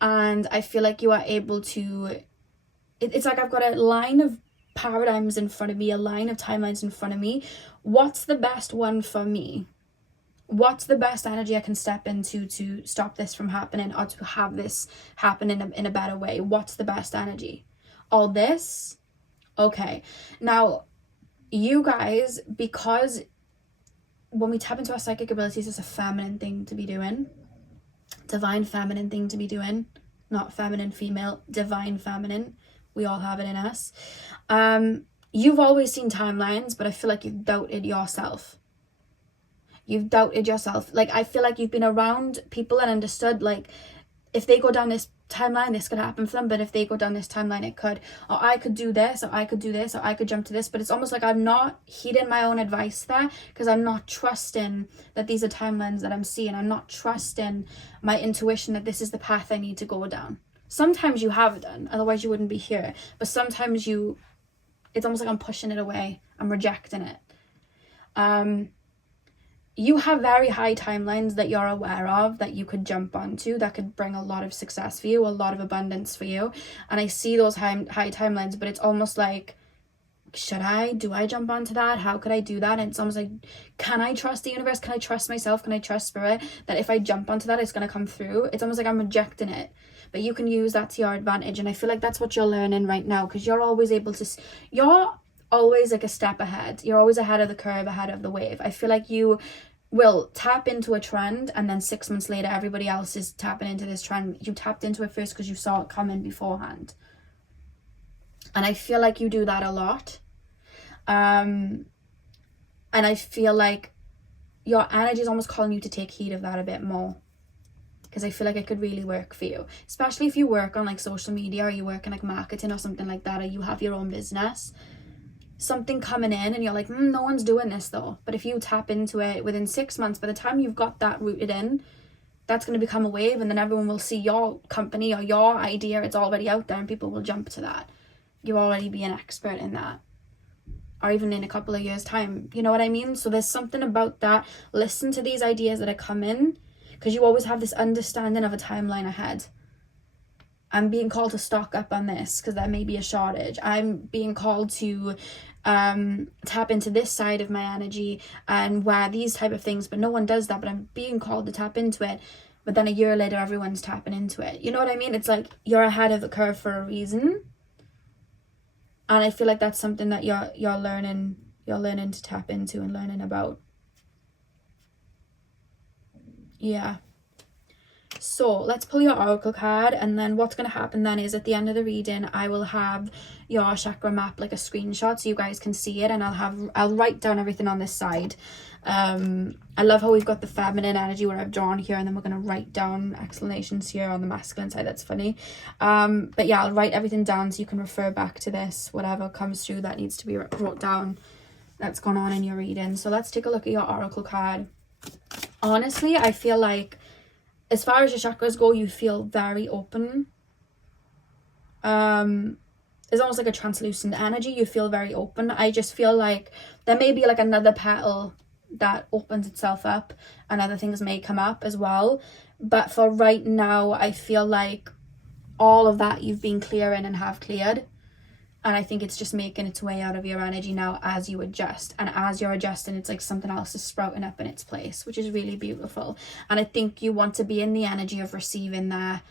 and I feel like you are able to, it's like I've got a line of paradigms in front of me, a line of timelines in front of me. What's the best one for me? What's the best energy I can step into to stop this from happening, or to have this happen in a better way? What's the best energy? All this? Okay. Now, you guys, because when we tap into our psychic abilities, it's a feminine thing to be doing. Divine feminine thing to be doing. Not feminine, female, divine feminine. We all have it in us. You've always seen timelines, but I feel like you've doubted yourself. You've doubted yourself. Like, I feel like you've been around people and understood, like, if they go down this timeline, this could happen for them, but if they go down this timeline, it could. Or I could do this, or I could do this, or I could jump to this. But it's almost like I'm not heeding my own advice there, because I'm not trusting that these are timelines that I'm seeing. I'm not trusting my intuition that this is the path I need to go down. Sometimes you have done, otherwise you wouldn't be here. But sometimes it's almost like I'm pushing it away. I'm rejecting it. You have very high timelines that you're aware of, that you could jump onto, that could bring a lot of success for you, a lot of abundance for you. And I see those high timelines, but it's almost like, do I jump onto that? How could I do that? And it's almost like, can I trust the universe? Can I trust myself? Can I trust spirit that if I jump onto that, it's going to come through? It's almost like I'm rejecting it, but you can use that to your advantage. And I feel like that's what you're learning right now, because you're always able to, you're always like a step ahead. You're always ahead of the curve, ahead of the wave. I feel like you will tap into a trend, and then 6 months later everybody else is tapping into this trend. You tapped into it first because you saw it coming beforehand, and I feel like you do that a lot. And I feel like your energy is almost calling you to take heed of that a bit more, because I feel like it could really work for you, especially if you work on like social media, or you work in like marketing or something like that, or you have your own business. Something coming in and you're like, no one's doing this though. But if you tap into it within 6 months, by the time you've got that rooted in, that's going to become a wave, and then everyone will see your company or your idea. It's already out there and people will jump to that. You'll already be an expert in that, or even in a couple of years time, you know what I mean? So there's something about that. Listen to these ideas that are coming, because you always have this understanding of a timeline ahead. I'm being called to stock up on this because there may be a shortage. I'm being called to tap into this side of my energy and wear these type of things, but no one does that, but I'm being called to tap into it. But then a year later everyone's tapping into it. You know what I mean? It's like you're ahead of the curve for a reason, and I feel like that's something that you're learning to tap into and learning about. Yeah. So let's pull your oracle card, and then what's going to happen then is at the end of the reading I will have your chakra map, like a screenshot, so you guys can see it, and I'll write down everything on this side. I love how we've got the feminine energy where I've drawn here, and then we're going to write down explanations here on the masculine side. That's funny. But yeah, I'll write everything down so you can refer back to this, whatever comes through that needs to be wrote down that's gone on in your reading. So let's take a look at your oracle card. Honestly, I feel like as far as your chakras go, you feel very open. It's almost like a translucent energy. You feel very open. I just feel like there may be like another petal that opens itself up, and other things may come up as well. But for right now, I feel like all of that you've been clearing and have cleared. And I think it's just making its way out of your energy now as you adjust. And as you're adjusting, it's like something else is sprouting up in its place, which is really beautiful. And I think you want to be in the energy of receiving that,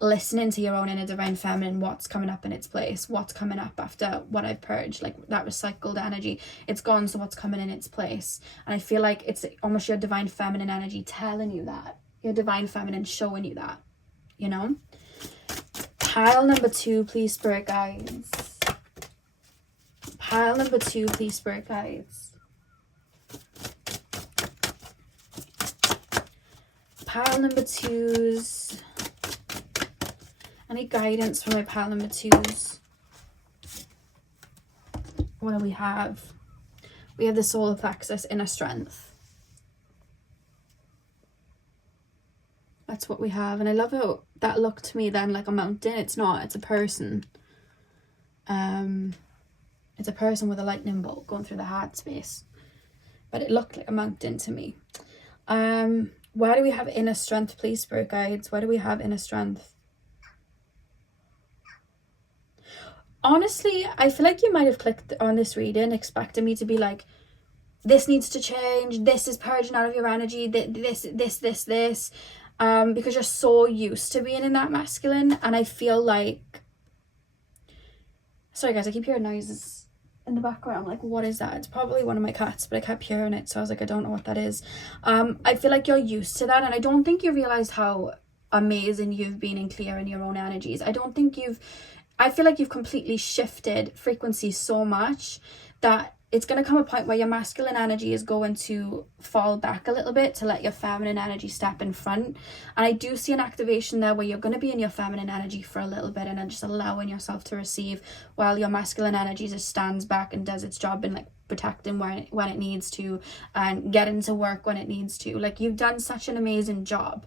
listening to your own inner divine feminine, what's coming up in its place, what's coming up after what I've purged, like that recycled energy. It's gone, so what's coming in its place? And I feel like it's almost your divine feminine energy telling you that. Your divine feminine showing you that, you know? Pile number 2, please, spirit guides. Pile number 2, please, spirit guides. Pile number 2s. Any guidance for my pile number 2s? What do we have? We have the solar plexus, inner strength. That's what we have. And I love how that looked to me then like a mountain. It's not, it's a person. It's a person with a lightning bolt going through the heart space. But it looked like a mountain to me. Why do we have inner strength, please, spirit guides? Why do we have inner strength? Honestly, I feel like you might have clicked on this reading expecting me to be like, this needs to change, this is purging out of your energy, this, because you're so used to being in that masculine. And I feel like, sorry guys, I keep hearing noises in the background. Like, what is that? It's probably one of my cats, but I kept hearing it, so I was like, I don't know what that is. I feel like you're used to that, and I don't think you realize how amazing you've been in clearing your own energies. I feel like you've completely shifted frequency so much that it's going to come a point where your masculine energy is going to fall back a little bit to let your feminine energy step in front. And I do see an activation there where you're going to be in your feminine energy for a little bit and then just allowing yourself to receive, while your masculine energy just stands back and does its job in like protecting when it needs to and getting to work when it needs to. Like, you've done such an amazing job.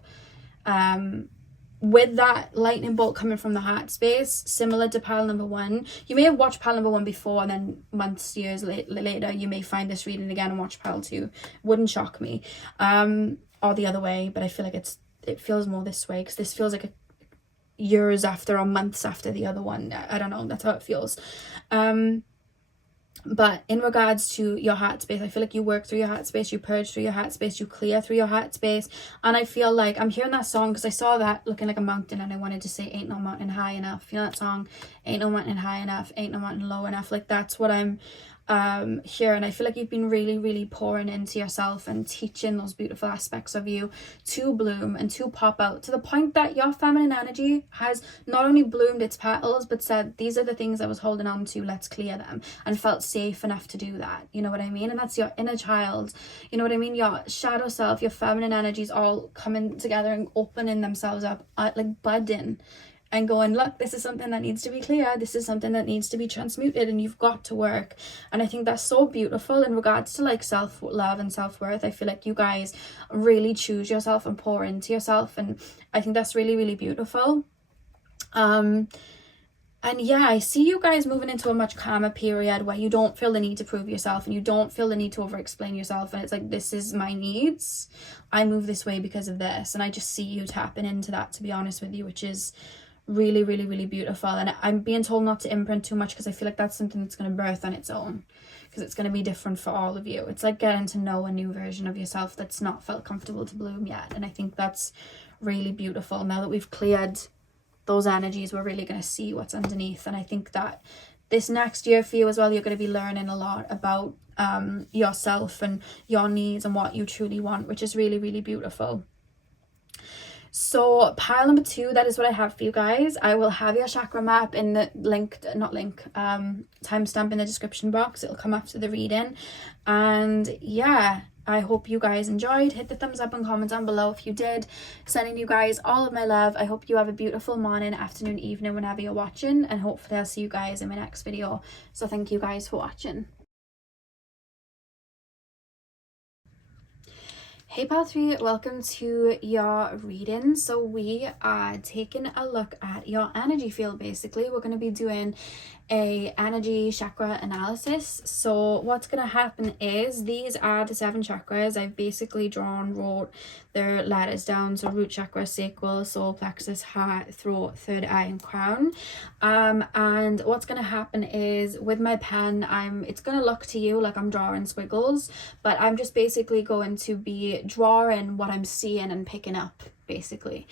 With that lightning bolt coming from the heart space, similar to pile number 1. You may have watched pile number 1 before, and then months, years later, you may find this reading again and watch pile 2. Wouldn't shock me. Or the other way, but I feel like it feels more this way, because this feels like years after or months after the other one. I don't know, that's how it feels. But in regards to your heart space, I feel like you work through your heart space, you purge through your heart space, you clear through your heart space. And I feel like I'm hearing that song because I saw that looking like a mountain, and I wanted to say, ain't no mountain high enough. You know that song, ain't no mountain high enough, ain't no mountain low enough. Like, that's what I'm here. And I feel like you've been really, really pouring into yourself and teaching those beautiful aspects of you to bloom and to pop out, to the point that your feminine energy has not only bloomed its petals but said, these are the things I was holding on to, let's clear them, and felt safe enough to do that. You know what I mean? And that's your inner child. You know what I mean? Your shadow self, your feminine energies all coming together and opening themselves up, like budding, and going, look, this is something that needs to be clear, this is something that needs to be transmuted, and you've got to work. And I think that's so beautiful in regards to like self-love and self-worth. I feel like you guys really choose yourself and pour into yourself, and I think that's really, really beautiful. And yeah, I see you guys moving into a much calmer period where you don't feel the need to prove yourself, and you don't feel the need to over-explain yourself, and it's like, this is my needs, I move this way because of this. And I just see you tapping into that, to be honest with you, which is really, really, really beautiful. And I'm being told not to imprint too much, because I feel like that's something that's going to birth on its own, because it's going to be different for all of you. It's like getting to know a new version of yourself that's not felt comfortable to bloom yet. And I think that's really beautiful. Now that we've cleared those energies, we're really going to see what's underneath. And I think that this next year for you as well, you're going to be learning a lot about yourself and your needs and what you truly want, which is really, really beautiful. So pile number 2, that is what I have for you guys. I will have your chakra map in the timestamp in the description box. It'll come after the reading. And yeah, I hope you guys enjoyed. Hit the thumbs up and comment down below if you did. Sending you guys all of my love. I hope you have a beautiful morning, afternoon, evening, whenever you're watching, and hopefully I'll see you guys in my next video. So thank you guys for watching. Hey pile 3, welcome to your reading. So we are taking a look at your energy field. Basically, we're going to be doing a energy chakra analysis. So what's going to happen is, these are the 7 chakras. I've basically wrote their letters down. So root chakra, sacral, solar plexus, heart, throat, third eye, and crown. And what's going to happen is, with my pen, it's going to look to you like I'm drawing squiggles, but I'm just basically going to be drawing what I'm seeing and picking up, basically.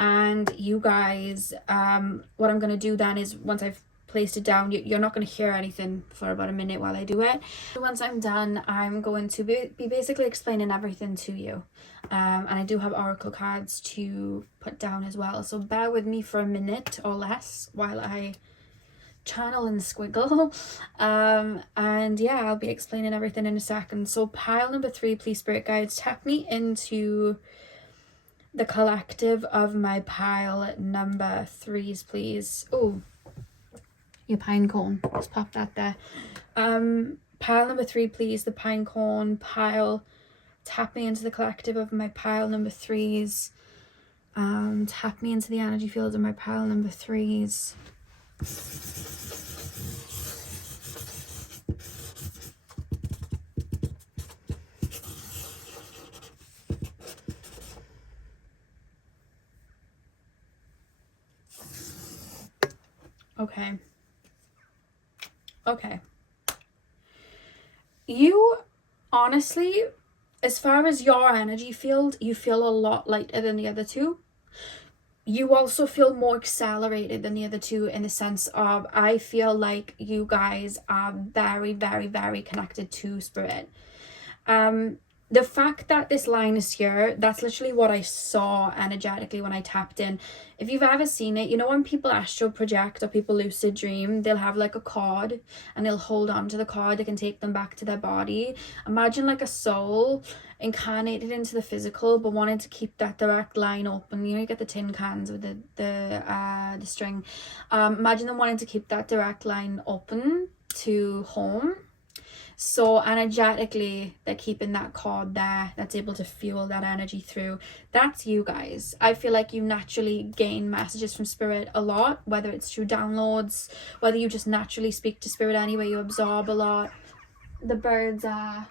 And you guys, what I'm going to do then is, once I've placed it down, you're not going to hear anything for about a minute while I do it. Once I'm done, I'm going to be basically explaining everything to you, and I do have oracle cards to put down as well, so bear with me for a minute or less while I channel and squiggle. And yeah, I'll be explaining everything in a second. So pile number 3, please spirit guides, tap me into the collective of my pile number 3s, please. Oh, your pine cone, just pop that there. Pile Pile number 3, please. The pine cone pile. Tap me into the collective of my pile number 3s. Tap me into the energy field of my pile number 3s. Okay. You honestly, as far as your energy field, you feel a lot lighter than the other two. You also feel more accelerated than the other two, in the sense of, I feel like you guys are very, very, very connected to spirit. The fact that this line is here, that's literally what I saw energetically when I tapped in. If you've ever seen it, you know when people astral project or people lucid dream, they'll have like a cord and they'll hold on to the cord. They can take them back to their body. Imagine like a soul incarnated into the physical, but wanted to keep that direct line open. You know, you get the tin cans with the string. Imagine them wanting to keep that direct line open to home. So energetically, they're keeping that cord there that's able to fuel that energy through. That's you guys. I feel like you naturally gain messages from spirit a lot, whether it's through downloads, whether you just naturally speak to spirit anyway, you absorb a lot. The birds are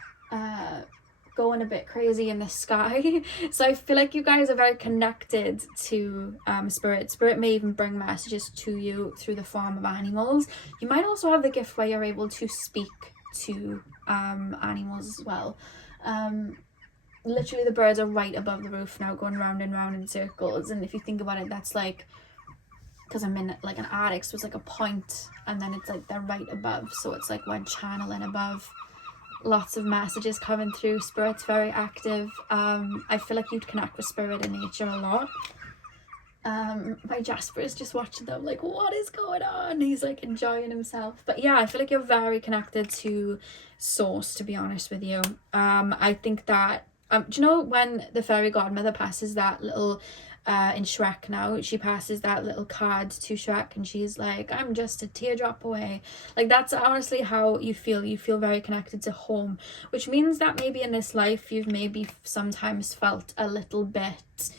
going a bit crazy in the sky. So I feel like you guys are very connected to spirit. Spirit may even bring messages to you through the form of animals. You might also have the gift where you're able to speak to animals as well. Literally the birds are right above the roof now, going round and round in circles, and if you think about it, that's like, because I'm in like an attic, so it's like a point, and then it's like they're right above, so it's like we're channeling above. Lots of messages coming through. Spirit's very active. I feel like you'd connect with spirit and nature a lot. My Jasper is just watching them like, what is going on? He's like enjoying himself. But yeah, I feel like you're very connected to source, to be honest with you. I think that do you know when the fairy godmother passes that little in Shrek now, she passes that little card to Shrek and she's like, I'm just a teardrop away. Like, that's honestly how you feel. You feel very connected to home, which means that maybe in this life you've maybe sometimes felt a little bit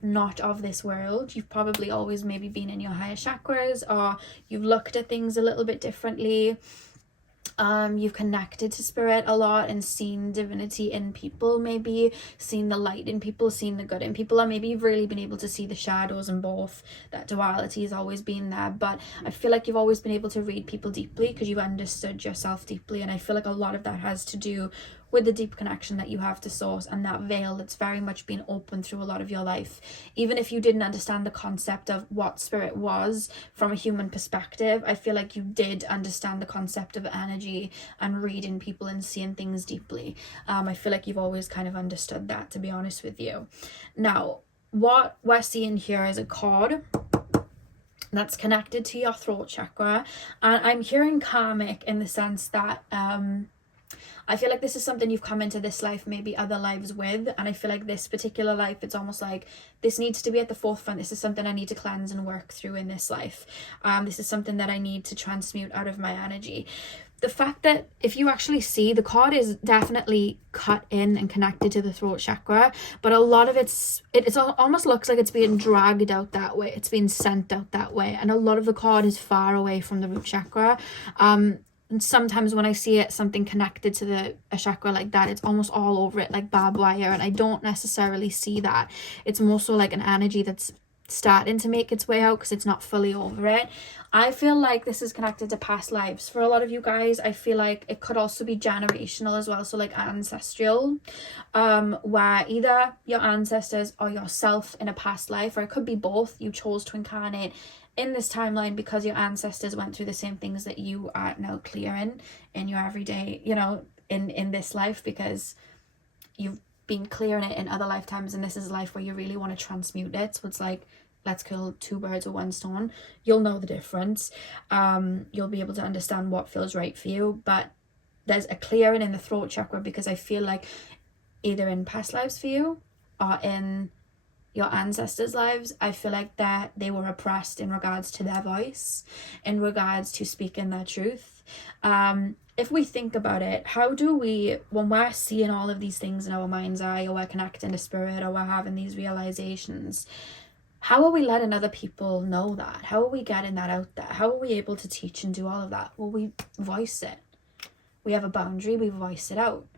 not of this world. You've probably always maybe been in your higher chakras, or you've looked at things a little bit differently. You've connected to spirit a lot and seen divinity in people, maybe seen the light in people, seen the good in people, or maybe you've really been able to see the shadows in both. That duality has always been there, but I feel like you've always been able to read people deeply because you've understood yourself deeply, and I feel like a lot of that has to do with the deep connection that you have to source, and that veil that's very much been open through a lot of your life. Even if you didn't understand the concept of what spirit was from a human perspective, I feel like you did understand the concept of energy and reading people and seeing things deeply. I feel like you've always kind of understood that, to be honest with you. Now, what we're seeing here is a cord that's connected to your throat chakra, and I'm hearing karmic in the sense that I feel like this is something you've come into this life, maybe other lives with, and I feel like this particular life, it's almost like this needs to be at the forefront. This is something I need to cleanse and work through in this life. This is something that I need to transmute out of my energy. The fact that if you actually see, the cord is definitely cut in and connected to the throat chakra, but a lot of it's almost looks like it's being dragged out that way. It's being sent out that way, and a lot of the cord is far away from the root chakra. And sometimes when I see it, something connected to a chakra like that, it's almost all over it like barbed wire, and I don't necessarily see that. It's more so like an energy that's starting to make its way out because it's not fully over it. I feel like this is connected to past lives. For a lot of you guys, I feel like it could also be generational as well, so like ancestral, where either your ancestors or yourself in a past life, or it could be both, you chose to incarnate in this timeline because your ancestors went through the same things that you are now clearing in your everyday, you know, in this life, because you've been clearing it in other lifetimes, and this is a life where you really want to transmute it. So it's like, let's kill two birds with one stone. You'll know the difference. You'll be able to understand what feels right for you, but there's a clearing in the throat chakra because I feel like either in past lives for you or in your ancestors' lives, I feel like that they were oppressed in regards to their voice, in regards to speaking their truth. if we think about it, how do we, when we're seeing all of these things in our mind's eye, or we're connecting to spirit, or we're having these realizations, how are we letting other people know that? How are we getting that out there? How are we able to teach and do all of that? Well, we voice it. We have a boundary, we voice it out.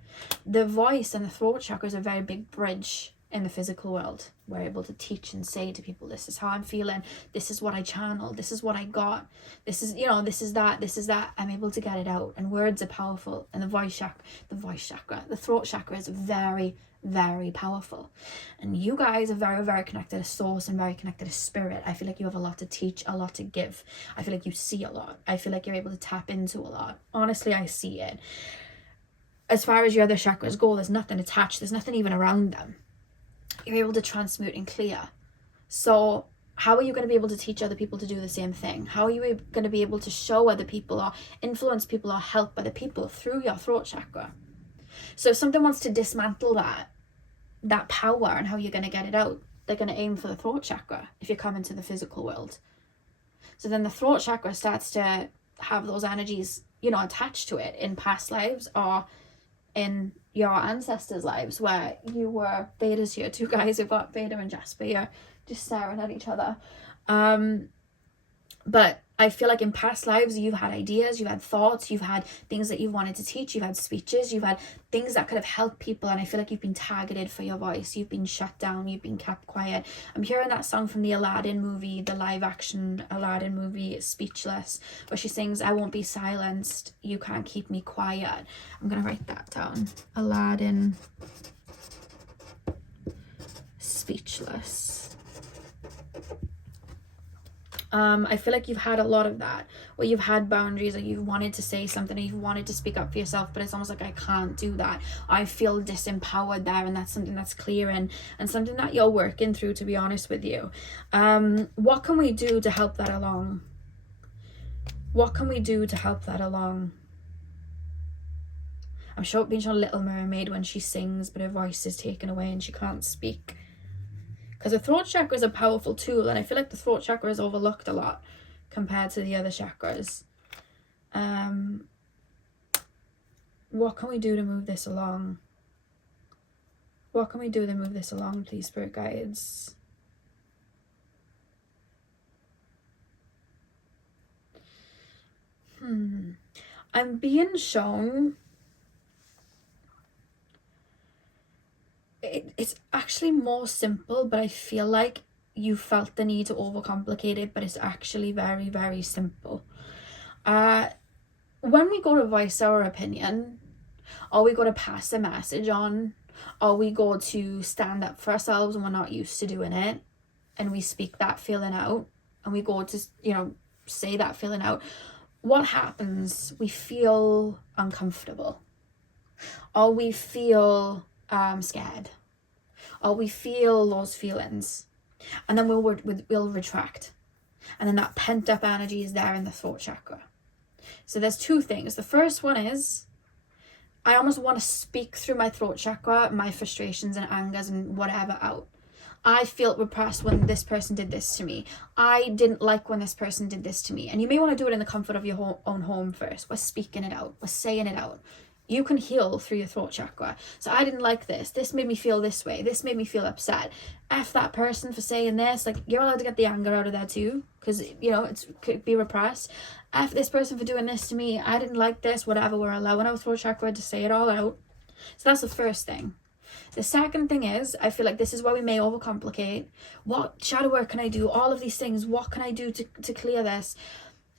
The voice and the throat chakra is a very big bridge in the physical world. We're able to teach and say to people, this is how I'm feeling, this is what I channeled, this is what I got, this is, you know, this is that. I'm able to get it out. And words are powerful. And the throat chakra is very, very powerful. And you guys are very, very connected to source and very connected to spirit. I feel like you have a lot to teach, a lot to give. I feel like you see a lot. I feel like you're able to tap into a lot. Honestly, I see it. As far as your other chakras go, there's nothing attached, there's nothing even around them. You're able to transmute and clear. So how are you going to be able to teach other people to do the same thing? How are you going to be able to show other people or influence people or help other people through your throat chakra? So if something wants to dismantle that power and how you're going to get it out, they're going to aim for the throat chakra if you come into the physical world. So then the throat chakra starts to have those energies, you know, attached to it in past lives or in your ancestors' lives, where you were Betas here, two guys who've got Beta and Jasper here just staring at each other. But I feel like in past lives you've had ideas, you've had thoughts, you've had things that you wanted to teach, you've had speeches, you've had things that could have helped people, and I feel like you've been targeted for your voice, you've been shut down, you've been kept quiet. I'm hearing that song from the Aladdin movie, the live action Aladdin movie, Speechless, where she sings, I won't be silenced, you can't keep me quiet. I'm gonna write that down. Aladdin, Speechless. I feel like you've had a lot of that, where you've had boundaries, or you've wanted to say something, or you've wanted to speak up for yourself, but it's almost like I can't do that. I feel disempowered there, and that's something that's clearing and something that you're working through, to be honest with you. What can we do to help that along? What can we do to help that along? I'm sure being shown Little Mermaid when she sings, but her voice is taken away and she can't speak. Because the throat chakra is a powerful tool, and I feel like the throat chakra is overlooked a lot compared to the other chakras. What can we do to move this along? What can we do to move this along, please, spirit guides? I'm being shown... It's actually more simple, but I feel like you felt the need to overcomplicate it, but it's actually very, very simple. When we go to voice our opinion, or we go to pass a message on, or we go to stand up for ourselves and we're not used to doing it, and we speak that feeling out, and we go to, you know, say that feeling out, what happens? We feel uncomfortable, or we feel scared, or we feel those feelings, and then we'll retract, and then that pent up energy is there in the throat chakra. So there's two things. The first one is I almost want to speak through my throat chakra my frustrations and angers and whatever out. I felt repressed when this person did this to me. I didn't like when this person did this to me. And you may want to do it in the comfort of your own home first. We're speaking it out. We're saying it out. You can heal through your throat chakra. So I didn't like this. This made me feel this way. This made me feel upset. F that person for saying this. Like, you're allowed to get the anger out of there too, because, you know, it could be repressed. F this person for doing this to me. I didn't like this, whatever. We're allowing our throat chakra to say it all out. So that's the first thing. The second thing is, I feel like this is where we may overcomplicate. What shadow work can I do? All of these things. What can I do to clear this?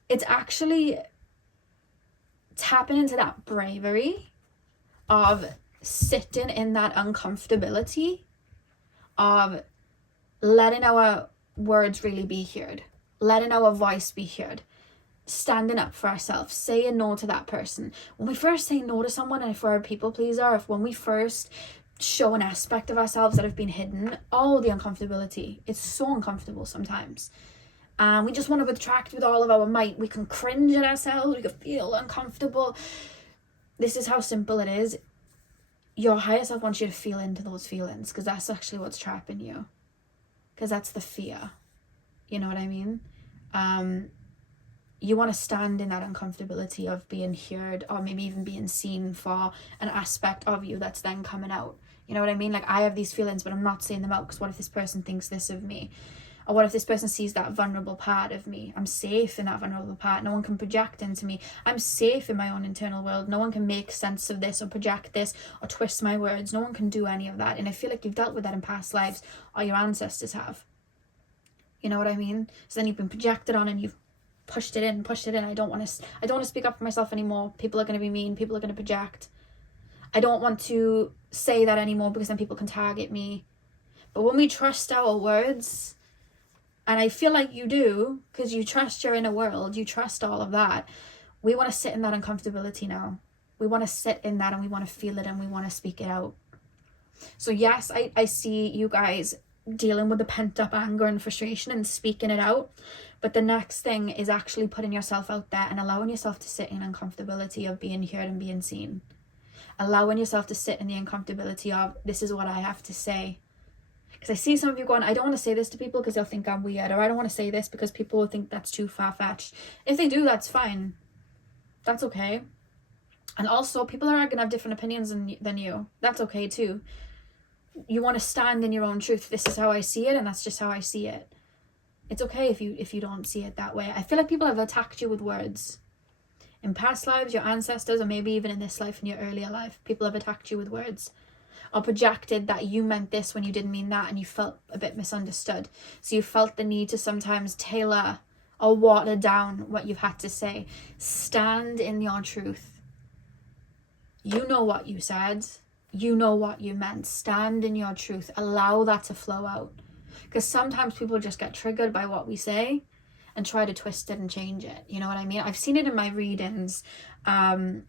It's actually tapping into that bravery of sitting in that uncomfortability of letting our words really be heard, letting our voice be heard, standing up for ourselves, saying no to that person. When we first say no to someone, and if we're a people pleaser, if when we first show an aspect of ourselves that have been hidden, all the uncomfortability, it's so uncomfortable sometimes. And we just want to retract with all of our might. We can cringe at ourselves. We can feel uncomfortable. This is how simple it is. Your higher self wants you to feel into those feelings, because that's actually what's trapping you. Because that's the fear. You know what I mean? you want to stand in that uncomfortability of being heard, or maybe even being seen for an aspect of you that's then coming out. You know what I mean? Like, I have these feelings, but I'm not saying them out, because what if this person thinks this of me? Or what if this person sees that vulnerable part of me? I'm safe in that vulnerable part. No one can project into me. I'm safe in my own internal world. No one can make sense of this or project this or twist my words. No one can do any of that. And I feel like you've dealt with that in past lives, or your ancestors have. You know what I mean? So then you've been projected on, and you've pushed it in. I don't want to speak up for myself anymore. People are going to be mean. People are going to project. I don't want to say that anymore, because then people can target me. But when we trust our words, and I feel like you do, because you trust your inner world, you trust all of that, we want to sit in that uncomfortability now. We want to sit in that, and we want to feel it, and we want to speak it out. So yes, I see you guys dealing with the pent-up anger and frustration and speaking it out. But the next thing is actually putting yourself out there and allowing yourself to sit in uncomfortability of being heard and being seen. Allowing yourself to sit in the uncomfortability of, this is what I have to say. Because I see some of you going, I don't want to say this to people because they'll think I'm weird, or I don't want to say this because people will think that's too far-fetched. If they do, that's fine. That's okay. And also, people are going to have different opinions than you. That's okay too. You want to stand in your own truth. This is how I see it, and that's just how I see it. It's okay if you don't see it that way. I feel like people have attacked you with words. In past lives, your ancestors, or maybe even in this life, in your earlier life, people have attacked you with words, or projected that you meant this when you didn't mean that, and you felt a bit misunderstood. So you felt the need to sometimes tailor or water down what you've had to say. Stand in your truth. You know what you said. You know what you meant. Stand in your truth. Allow that to flow out. Because sometimes people just get triggered by what we say and try to twist it and change it. You know what I mean? I've seen it in my readings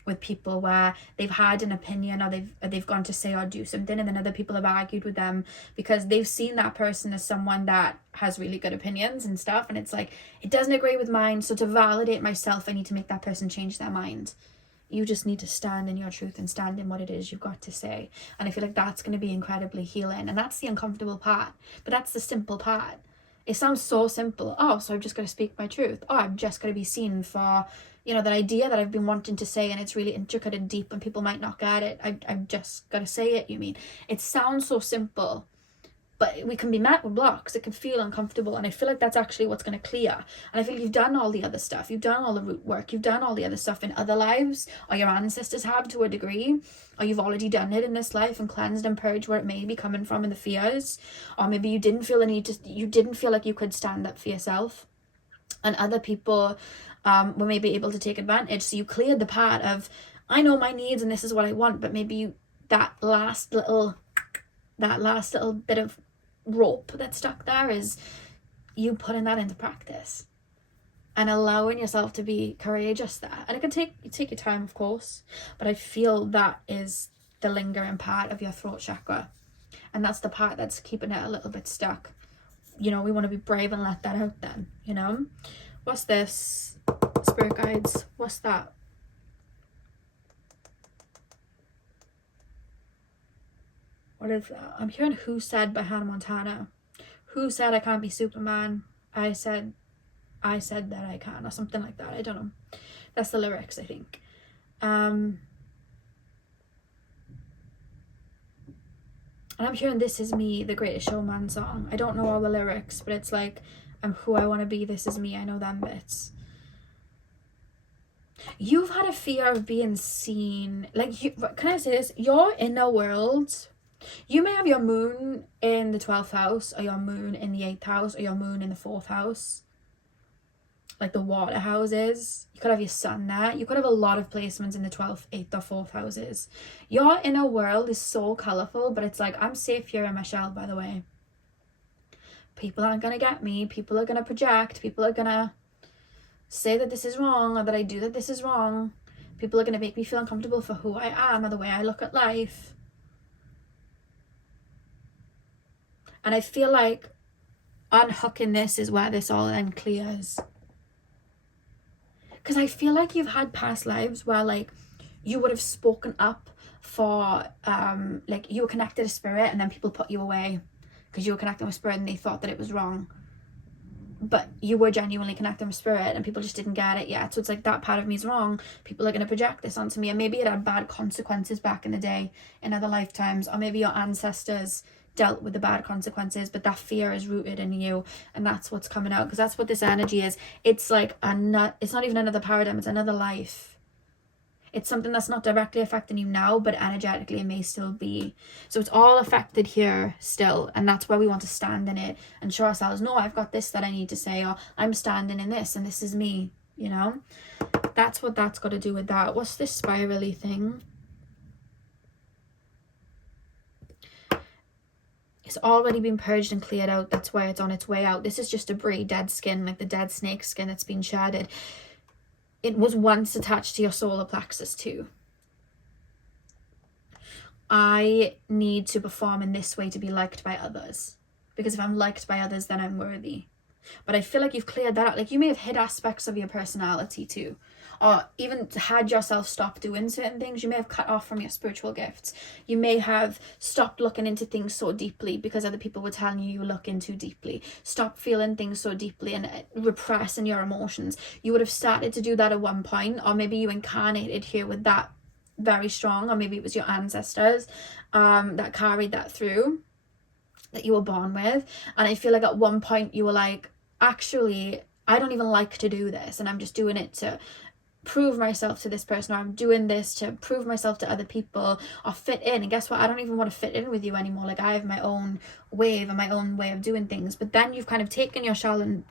with people where they've had an opinion, or they've gone to say or do something, and then other people have argued with them because they've seen that person as someone that has really good opinions and stuff, and it's like, it doesn't agree with mine, so to validate myself, I need to make that person change their mind. You just need to stand in your truth and stand in what it is you've got to say. And I feel like that's going to be incredibly healing. And that's the uncomfortable part. But that's the simple part. It sounds so simple. Oh, so I've just got to speak my truth. Oh, I'm just going to be seen for, you know, that idea that I've been wanting to say, and it's really intricate and deep and people might not get it. I've just got to say it, you mean. It sounds so simple. But we can be met with blocks. It can feel uncomfortable. And I feel like that's actually what's going to clear. And I feel like you've done all the other stuff. You've done all the root work. You've done all the other stuff in other lives. Or your ancestors have to a degree. Or you've already done it in this life and cleansed and purged where it may be coming from in the fears. Or maybe you didn't feel the need to, you didn't feel like you could stand up for yourself. And other people were maybe able to take advantage. So you cleared the part of, I know my needs and this is what I want. But maybe that last little bit of rope that's stuck there is you putting that into practice and allowing yourself to be courageous there. And it can take your time, of course, but I feel that is the lingering part of your throat chakra, and that's the part that's keeping it a little bit stuck. You know, we want to be brave and let that out then, you know. What's this? Spirit guides, what's that? What is that? I'm hearing Who Said by Hannah Montana. Who said I can't be Superman? I said that I can, or something like that. I don't know. That's the lyrics, I think. And I'm hearing This Is Me, the Greatest Showman song. I don't know all the lyrics, but it's like, I'm who I want to be, this is me, I know them bits. You've had a fear of being seen. Like, can I say this? Your inner world, you may have your moon in the 12th house, or your moon in the 8th house, or your moon in the 4th house. Like the water houses. You could have your sun there. You could have a lot of placements in the 12th, 8th, or 4th houses. Your inner world is so colourful, but it's like, I'm safe here in my shell, by the way. People aren't going to get me. People are going to project. People are going to say that this is wrong, or that I do that this is wrong. People are going to make me feel uncomfortable for who I am, or the way I look at life. And I feel like unhooking this is where this all then clears. Because I feel like you've had past lives where, like, you would have spoken up for, like, you were connected to spirit, and then people put you away because you were connecting with spirit and they thought that it was wrong. but you were genuinely connecting with spirit and people just didn't get it yet. So it's like, that part of me is wrong. People are going to project this onto me, and maybe it had bad consequences back in the day in other lifetimes, or maybe your ancestors dealt with the bad consequences, but that fear is rooted in you, and that's what's coming out, because that's what this energy is. It's like it's not even another paradigm, it's another life. It's something that's not directly affecting you now, but energetically it may still be. So it's all affected here still, and that's where we want to stand in it and show ourselves, no, I've got this that I need to say, or I'm standing in this and this is me, you know. That's what that's got to do with that. What's this spirally thing? It's already been purged and cleared out. That's why it's on its way out. This is just debris, dead skin, like the dead snake skin that's been shedded. It was once attached to your solar plexus too. I need to perform in this way to be liked by others, because if I'm liked by others, then I'm worthy. But I feel like you've cleared that out. Like, you may have hid aspects of your personality too, or even had yourself stop doing certain things. You may have cut off from your spiritual gifts. You may have stopped looking into things so deeply because other people were telling you look in too deeply. Stop feeling things so deeply and repressing your emotions. You would have started to do that at one point, or maybe you incarnated here with that very strong, or maybe it was your ancestors that carried that through, that you were born with. And I feel like at one point you were like, actually, I don't even like to do this, and I'm just doing it to prove myself to this person, or I'm doing this to prove myself to other people or fit in. And guess what? I don't even want to fit in with you anymore. Like, I have my own wave and my own way of doing things. But then you've kind of taken your shell and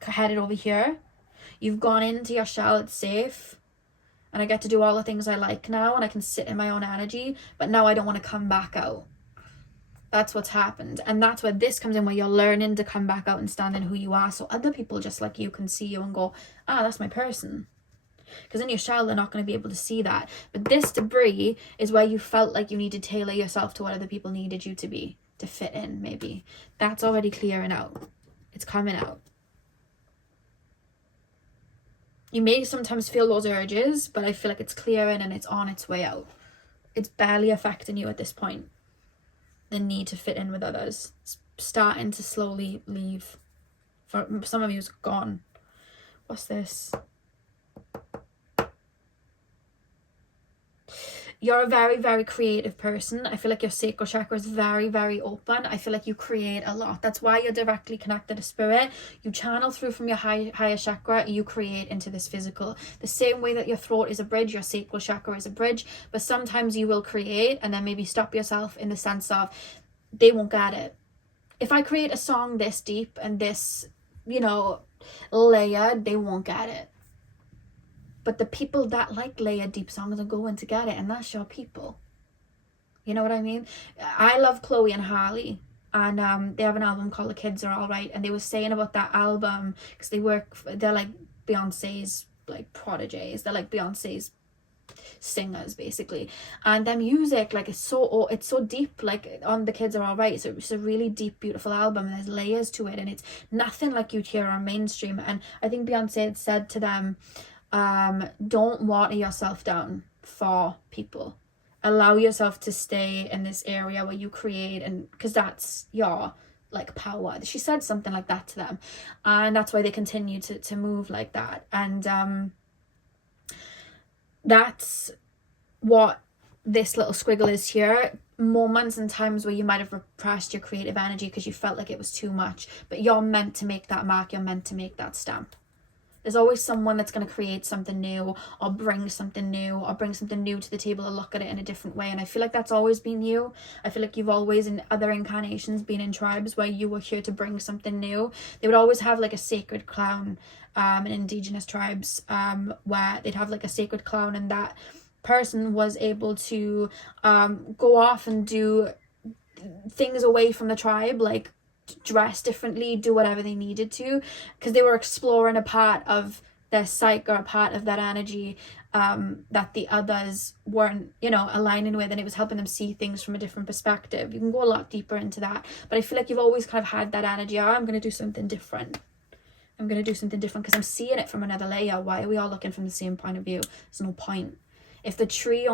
headed over here. You've gone into your shell, it's safe, and I get to do all the things I like now, and I can sit in my own energy, but now I don't want to come back out. That's what's happened. And that's where this comes in, where you're learning to come back out and stand in who you are, so other people just like you can see you and go, ah, that's my person. Because in your shell, they're not going to be able to see that. But this debris is where you felt like you need to tailor yourself to what other people needed you to be, to fit in, maybe. That's already clearing out. It's coming out. You may sometimes feel those urges, but I feel like it's clearing and it's on its way out. It's barely affecting you at this point. The need to fit in with others. It's starting to slowly leave. For some of you, it's gone. What's this? You're a very, very creative person. I feel like your sacral chakra is very, very open. I feel like you create a lot. That's why you're directly connected to spirit. You channel through from your higher chakra. You create into this physical. The same way that your throat is a bridge, your sacral chakra is a bridge. But sometimes you will create and then maybe stop yourself in the sense of, they won't get it. If I create a song this deep and this, you know, layered, they won't get it. But the people that like layered deep songs are going to get it, and that's your people. You know what I mean? I love Chloe and Harley, and they have an album called The Kids Are Alright, and they were saying about that album, because they're like Beyonce's like prodigies, they're like Beyonce's singers basically, and their music, like, it's so deep. Like on The Kids Are Alright, so it's a really deep, beautiful album, and there's layers to it, and it's nothing like you'd hear on mainstream. And I think Beyonce had said to them, don't water yourself down for people. Allow yourself to stay in this area where you create, and because that's your like power. She said something like that to them, and that's why they continue to move like that. And that's what this little squiggle is here. Moments and times where you might have repressed your creative energy because you felt like it was too much, but you're meant to make that mark, you're meant to make that stamp. There's always someone that's going to create something new, or bring something new, or bring something new to the table, or look at it in a different way. And I feel like that's always been you. I feel like you've always, in other incarnations, been in tribes where you were here to bring something new. They would always have like a sacred clown in indigenous tribes, where they'd have like a sacred clown, and that person was able to go off and do things away from the tribe, like dress differently, do whatever they needed to, because they were exploring a part of their psyche, or a part of that energy that the others weren't, you know, aligning with, and it was helping them see things from a different perspective. You can go a lot deeper into that, but I feel like you've always kind of had that energy, I'm going to do something different. I'm going to do something different because I'm seeing it from another layer. Why are we all looking from the same point of view? There's no point. If the tree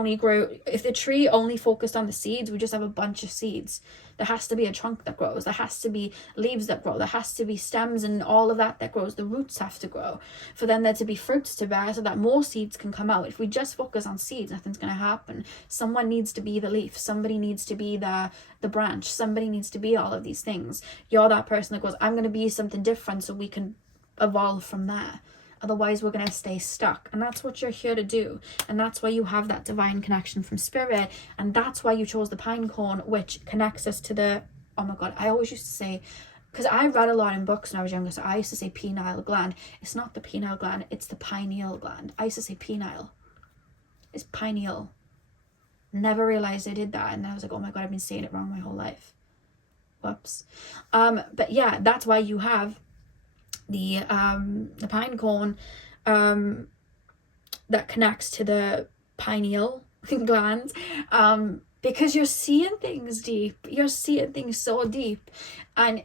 only focused on the seeds, we just have a bunch of seeds. There has to be a trunk that grows. There has to be leaves that grow. There has to be stems and all of that grows. The roots have to grow for then there to be fruits to bear so that more seeds can come out. If we just focus on seeds, nothing's going to happen. Someone needs to be the leaf. Somebody needs to be the branch. Somebody needs to be all of these things. You're that person that goes, I'm going to be something different so we can evolve from there. Otherwise, we're going to stay stuck. And that's what you're here to do. And that's why you have that divine connection from spirit. And that's why you chose the pine cone, which connects us to the, oh my God, I always used to say, because I read a lot in books when I was younger, so I used to say pineal gland. It's not the pineal gland, it's the pineal gland. I used to say penile. It's pineal. Never realized I did that. And I was like, oh my God, I've been saying it wrong my whole life. Whoops. But yeah, that's why you have the pine cone that connects to the pineal gland, because you're seeing things deep. You're seeing things so deep, and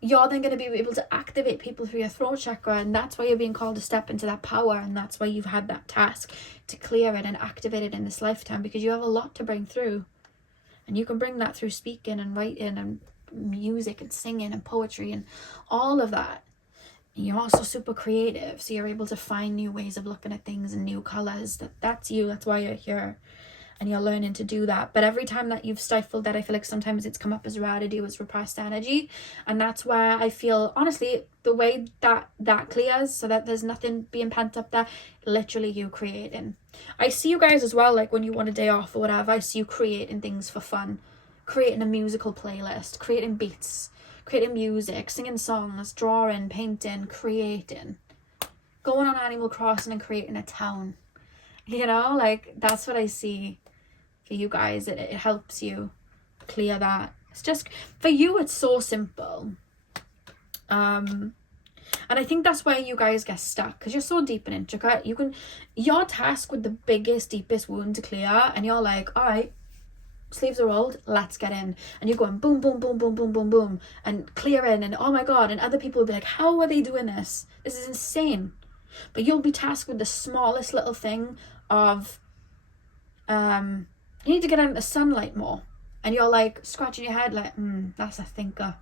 you're then going to be able to activate people through your throat chakra, and that's why you're being called to step into that power, and that's why you've had that task to clear it and activate it in this lifetime, because you have a lot to bring through, and you can bring that through speaking and writing and music and singing and poetry and all of that. You're also super creative, so you're able to find new ways of looking at things and new colors. That's you. That's why you're here, and you're learning to do that. But every time that you've stifled that, I feel like sometimes it's come up as rare to do, as repressed energy, and that's where I feel, honestly, the way that clears, so that there's nothing being pent up there, literally you creating. I see you guys as well, like when you want a day off or whatever, I see you creating things for fun, creating a musical playlist, creating beats, creating music, singing songs, drawing, painting, creating, going on Animal Crossing and creating a town. You know, like that's what I see for you guys. It helps you clear that. It's just, for you, it's so simple. And I think that's where you guys get stuck, because you're so deep and intricate. You're tasked with the biggest, deepest wound to clear, and you're like, all right, sleeves are rolled, let's get in. And you're going boom, boom, boom, boom, boom, boom, boom, and clearing, and oh my God, and other people will be like, how are they doing this? This is insane. But you'll be tasked with the smallest little thing of, you need to get out in the sunlight more. And you're like scratching your head like, that's a thinker.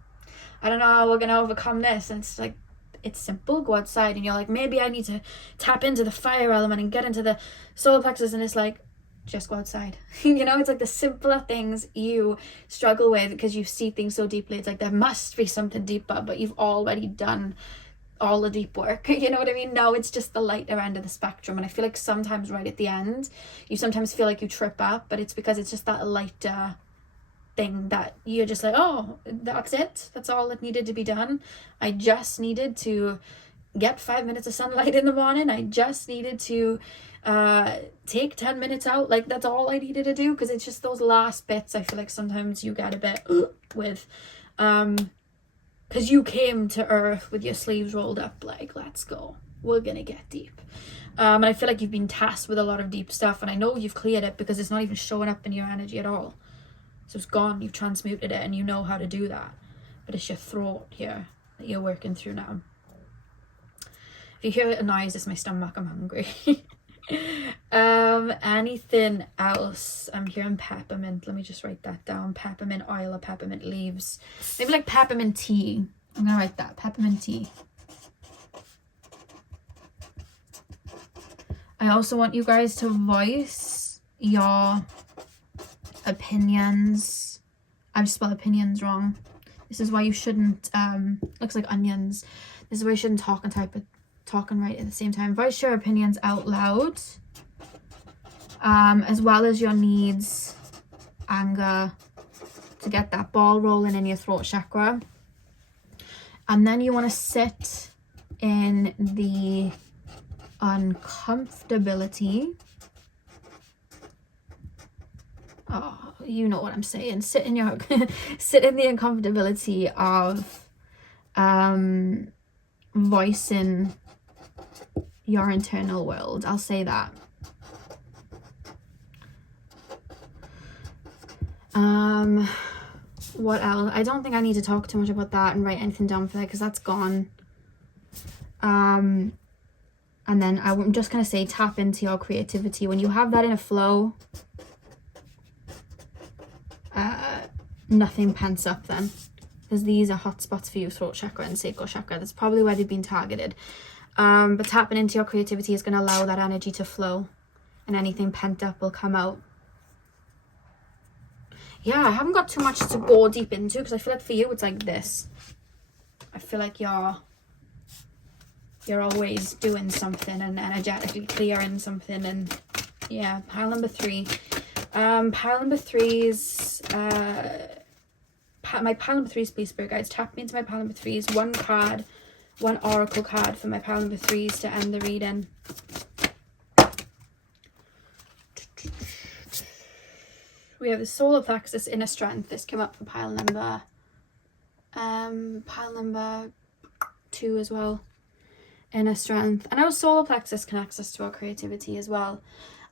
I don't know how we're going to overcome this. And it's like, it's simple, go outside. And you're like, maybe I need to tap into the fire element and get into the solar plexus. And it's like, just go outside. You know, it's like the simpler things you struggle with because you see things so deeply. It's like there must be something deeper, but you've already done all the deep work. You know what I mean? Now it's just the lighter end of the spectrum. And I feel like sometimes right at the end, you sometimes feel like you trip up, but it's because it's just that lighter thing that you're just like, oh, that's it. That's all that needed to be done. I just needed to get 5 minutes of sunlight in the morning. I just needed to take 10 minutes out. Like that's all I needed to do, because it's just those last bits I feel like sometimes you get a bit with, because you came to earth with your sleeves rolled up like, let's go, we're gonna get deep. And I feel like you've been tasked with a lot of deep stuff, and I know you've cleared it because it's not even showing up in your energy at all. So it's gone, you've transmuted it, and you know how to do that. But it's your throat here that you're working through now. If you hear a noise, it's my stomach, I'm hungry. Anything else? I'm hearing peppermint. Let me just write that down. Peppermint oil or peppermint leaves. Maybe like peppermint tea. I'm gonna write that. Peppermint tea. I also want you guys to voice your opinions. I just spelled opinions wrong. This is why you shouldn't, looks like onions. This is why you shouldn't talk and write at the same time. Voice your opinions out loud, as well as your needs, anger, to get that ball rolling in your throat chakra. And then you want to sit in the uncomfortability. Oh, you know what I'm saying. Sit in your sit in the uncomfortability of voicing your internal world. I'll say that. What else? I don't think I need to talk too much about that and write anything down for that, because that's gone. And then I'm just going to say tap into your creativity. When you have that in a flow, nothing pents up then. Because these are hot spots for you, throat chakra and sacral chakra. That's probably where they've been targeted. But tapping into your creativity is going to allow that energy to flow. And anything pent up will come out. Yeah, I haven't got too much to go deep into, because I feel like for you it's like this. I feel like you're always doing something and energetically clearing something. And yeah, pile number 3. Pile number 3's my pile number 3's, please spirit guides, tap me into my pile number 3's. One card, one oracle card for my pile number 3's to end the reading. We have the solar plexus, inner strength. This came up for pile number 2 as well. Inner strength. And our solar plexus connects us to our creativity as well.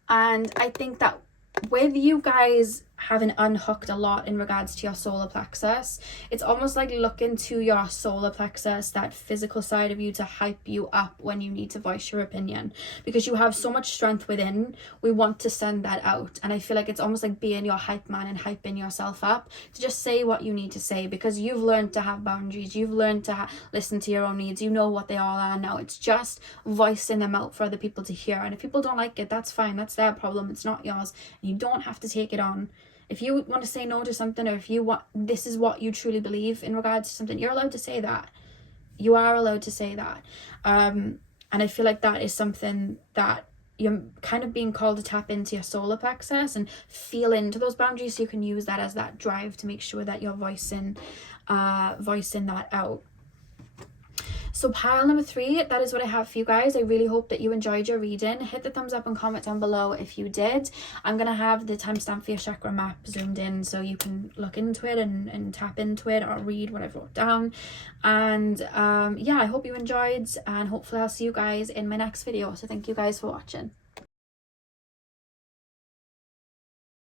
And I think that with you guys having unhooked a lot in regards to your solar plexus, it's almost like looking to your solar plexus, that physical side of you, to hype you up when you need to voice your opinion, because you have so much strength within. We want to send that out, and I feel like it's almost like being your hype man and hyping yourself up to just say what you need to say, because you've learned to have boundaries, you've learned to listen to your own needs, you know what they all are now. It's just voicing them out for other people to hear, and if people don't like it, that's fine, that's their problem, it's not yours, and you don't have to take it on. If you want to say no to something, or if you want, this is what you truly believe in regards to something, you're allowed to say that. You are allowed to say that. And I feel like that is something that you're kind of being called to tap into your solar plexus and feel into those boundaries, so you can use that as that drive to make sure that you're voicing that out. So pile number 3, that is what I have for you guys. I really hope that you enjoyed your reading. Hit the thumbs up and comment down below if you did. I'm going to have the timestamp for your chakra map zoomed in, so you can look into it and tap into it, or read what I've wrote down. And yeah, I hope you enjoyed, and hopefully I'll see you guys in my next video. So thank you guys for watching.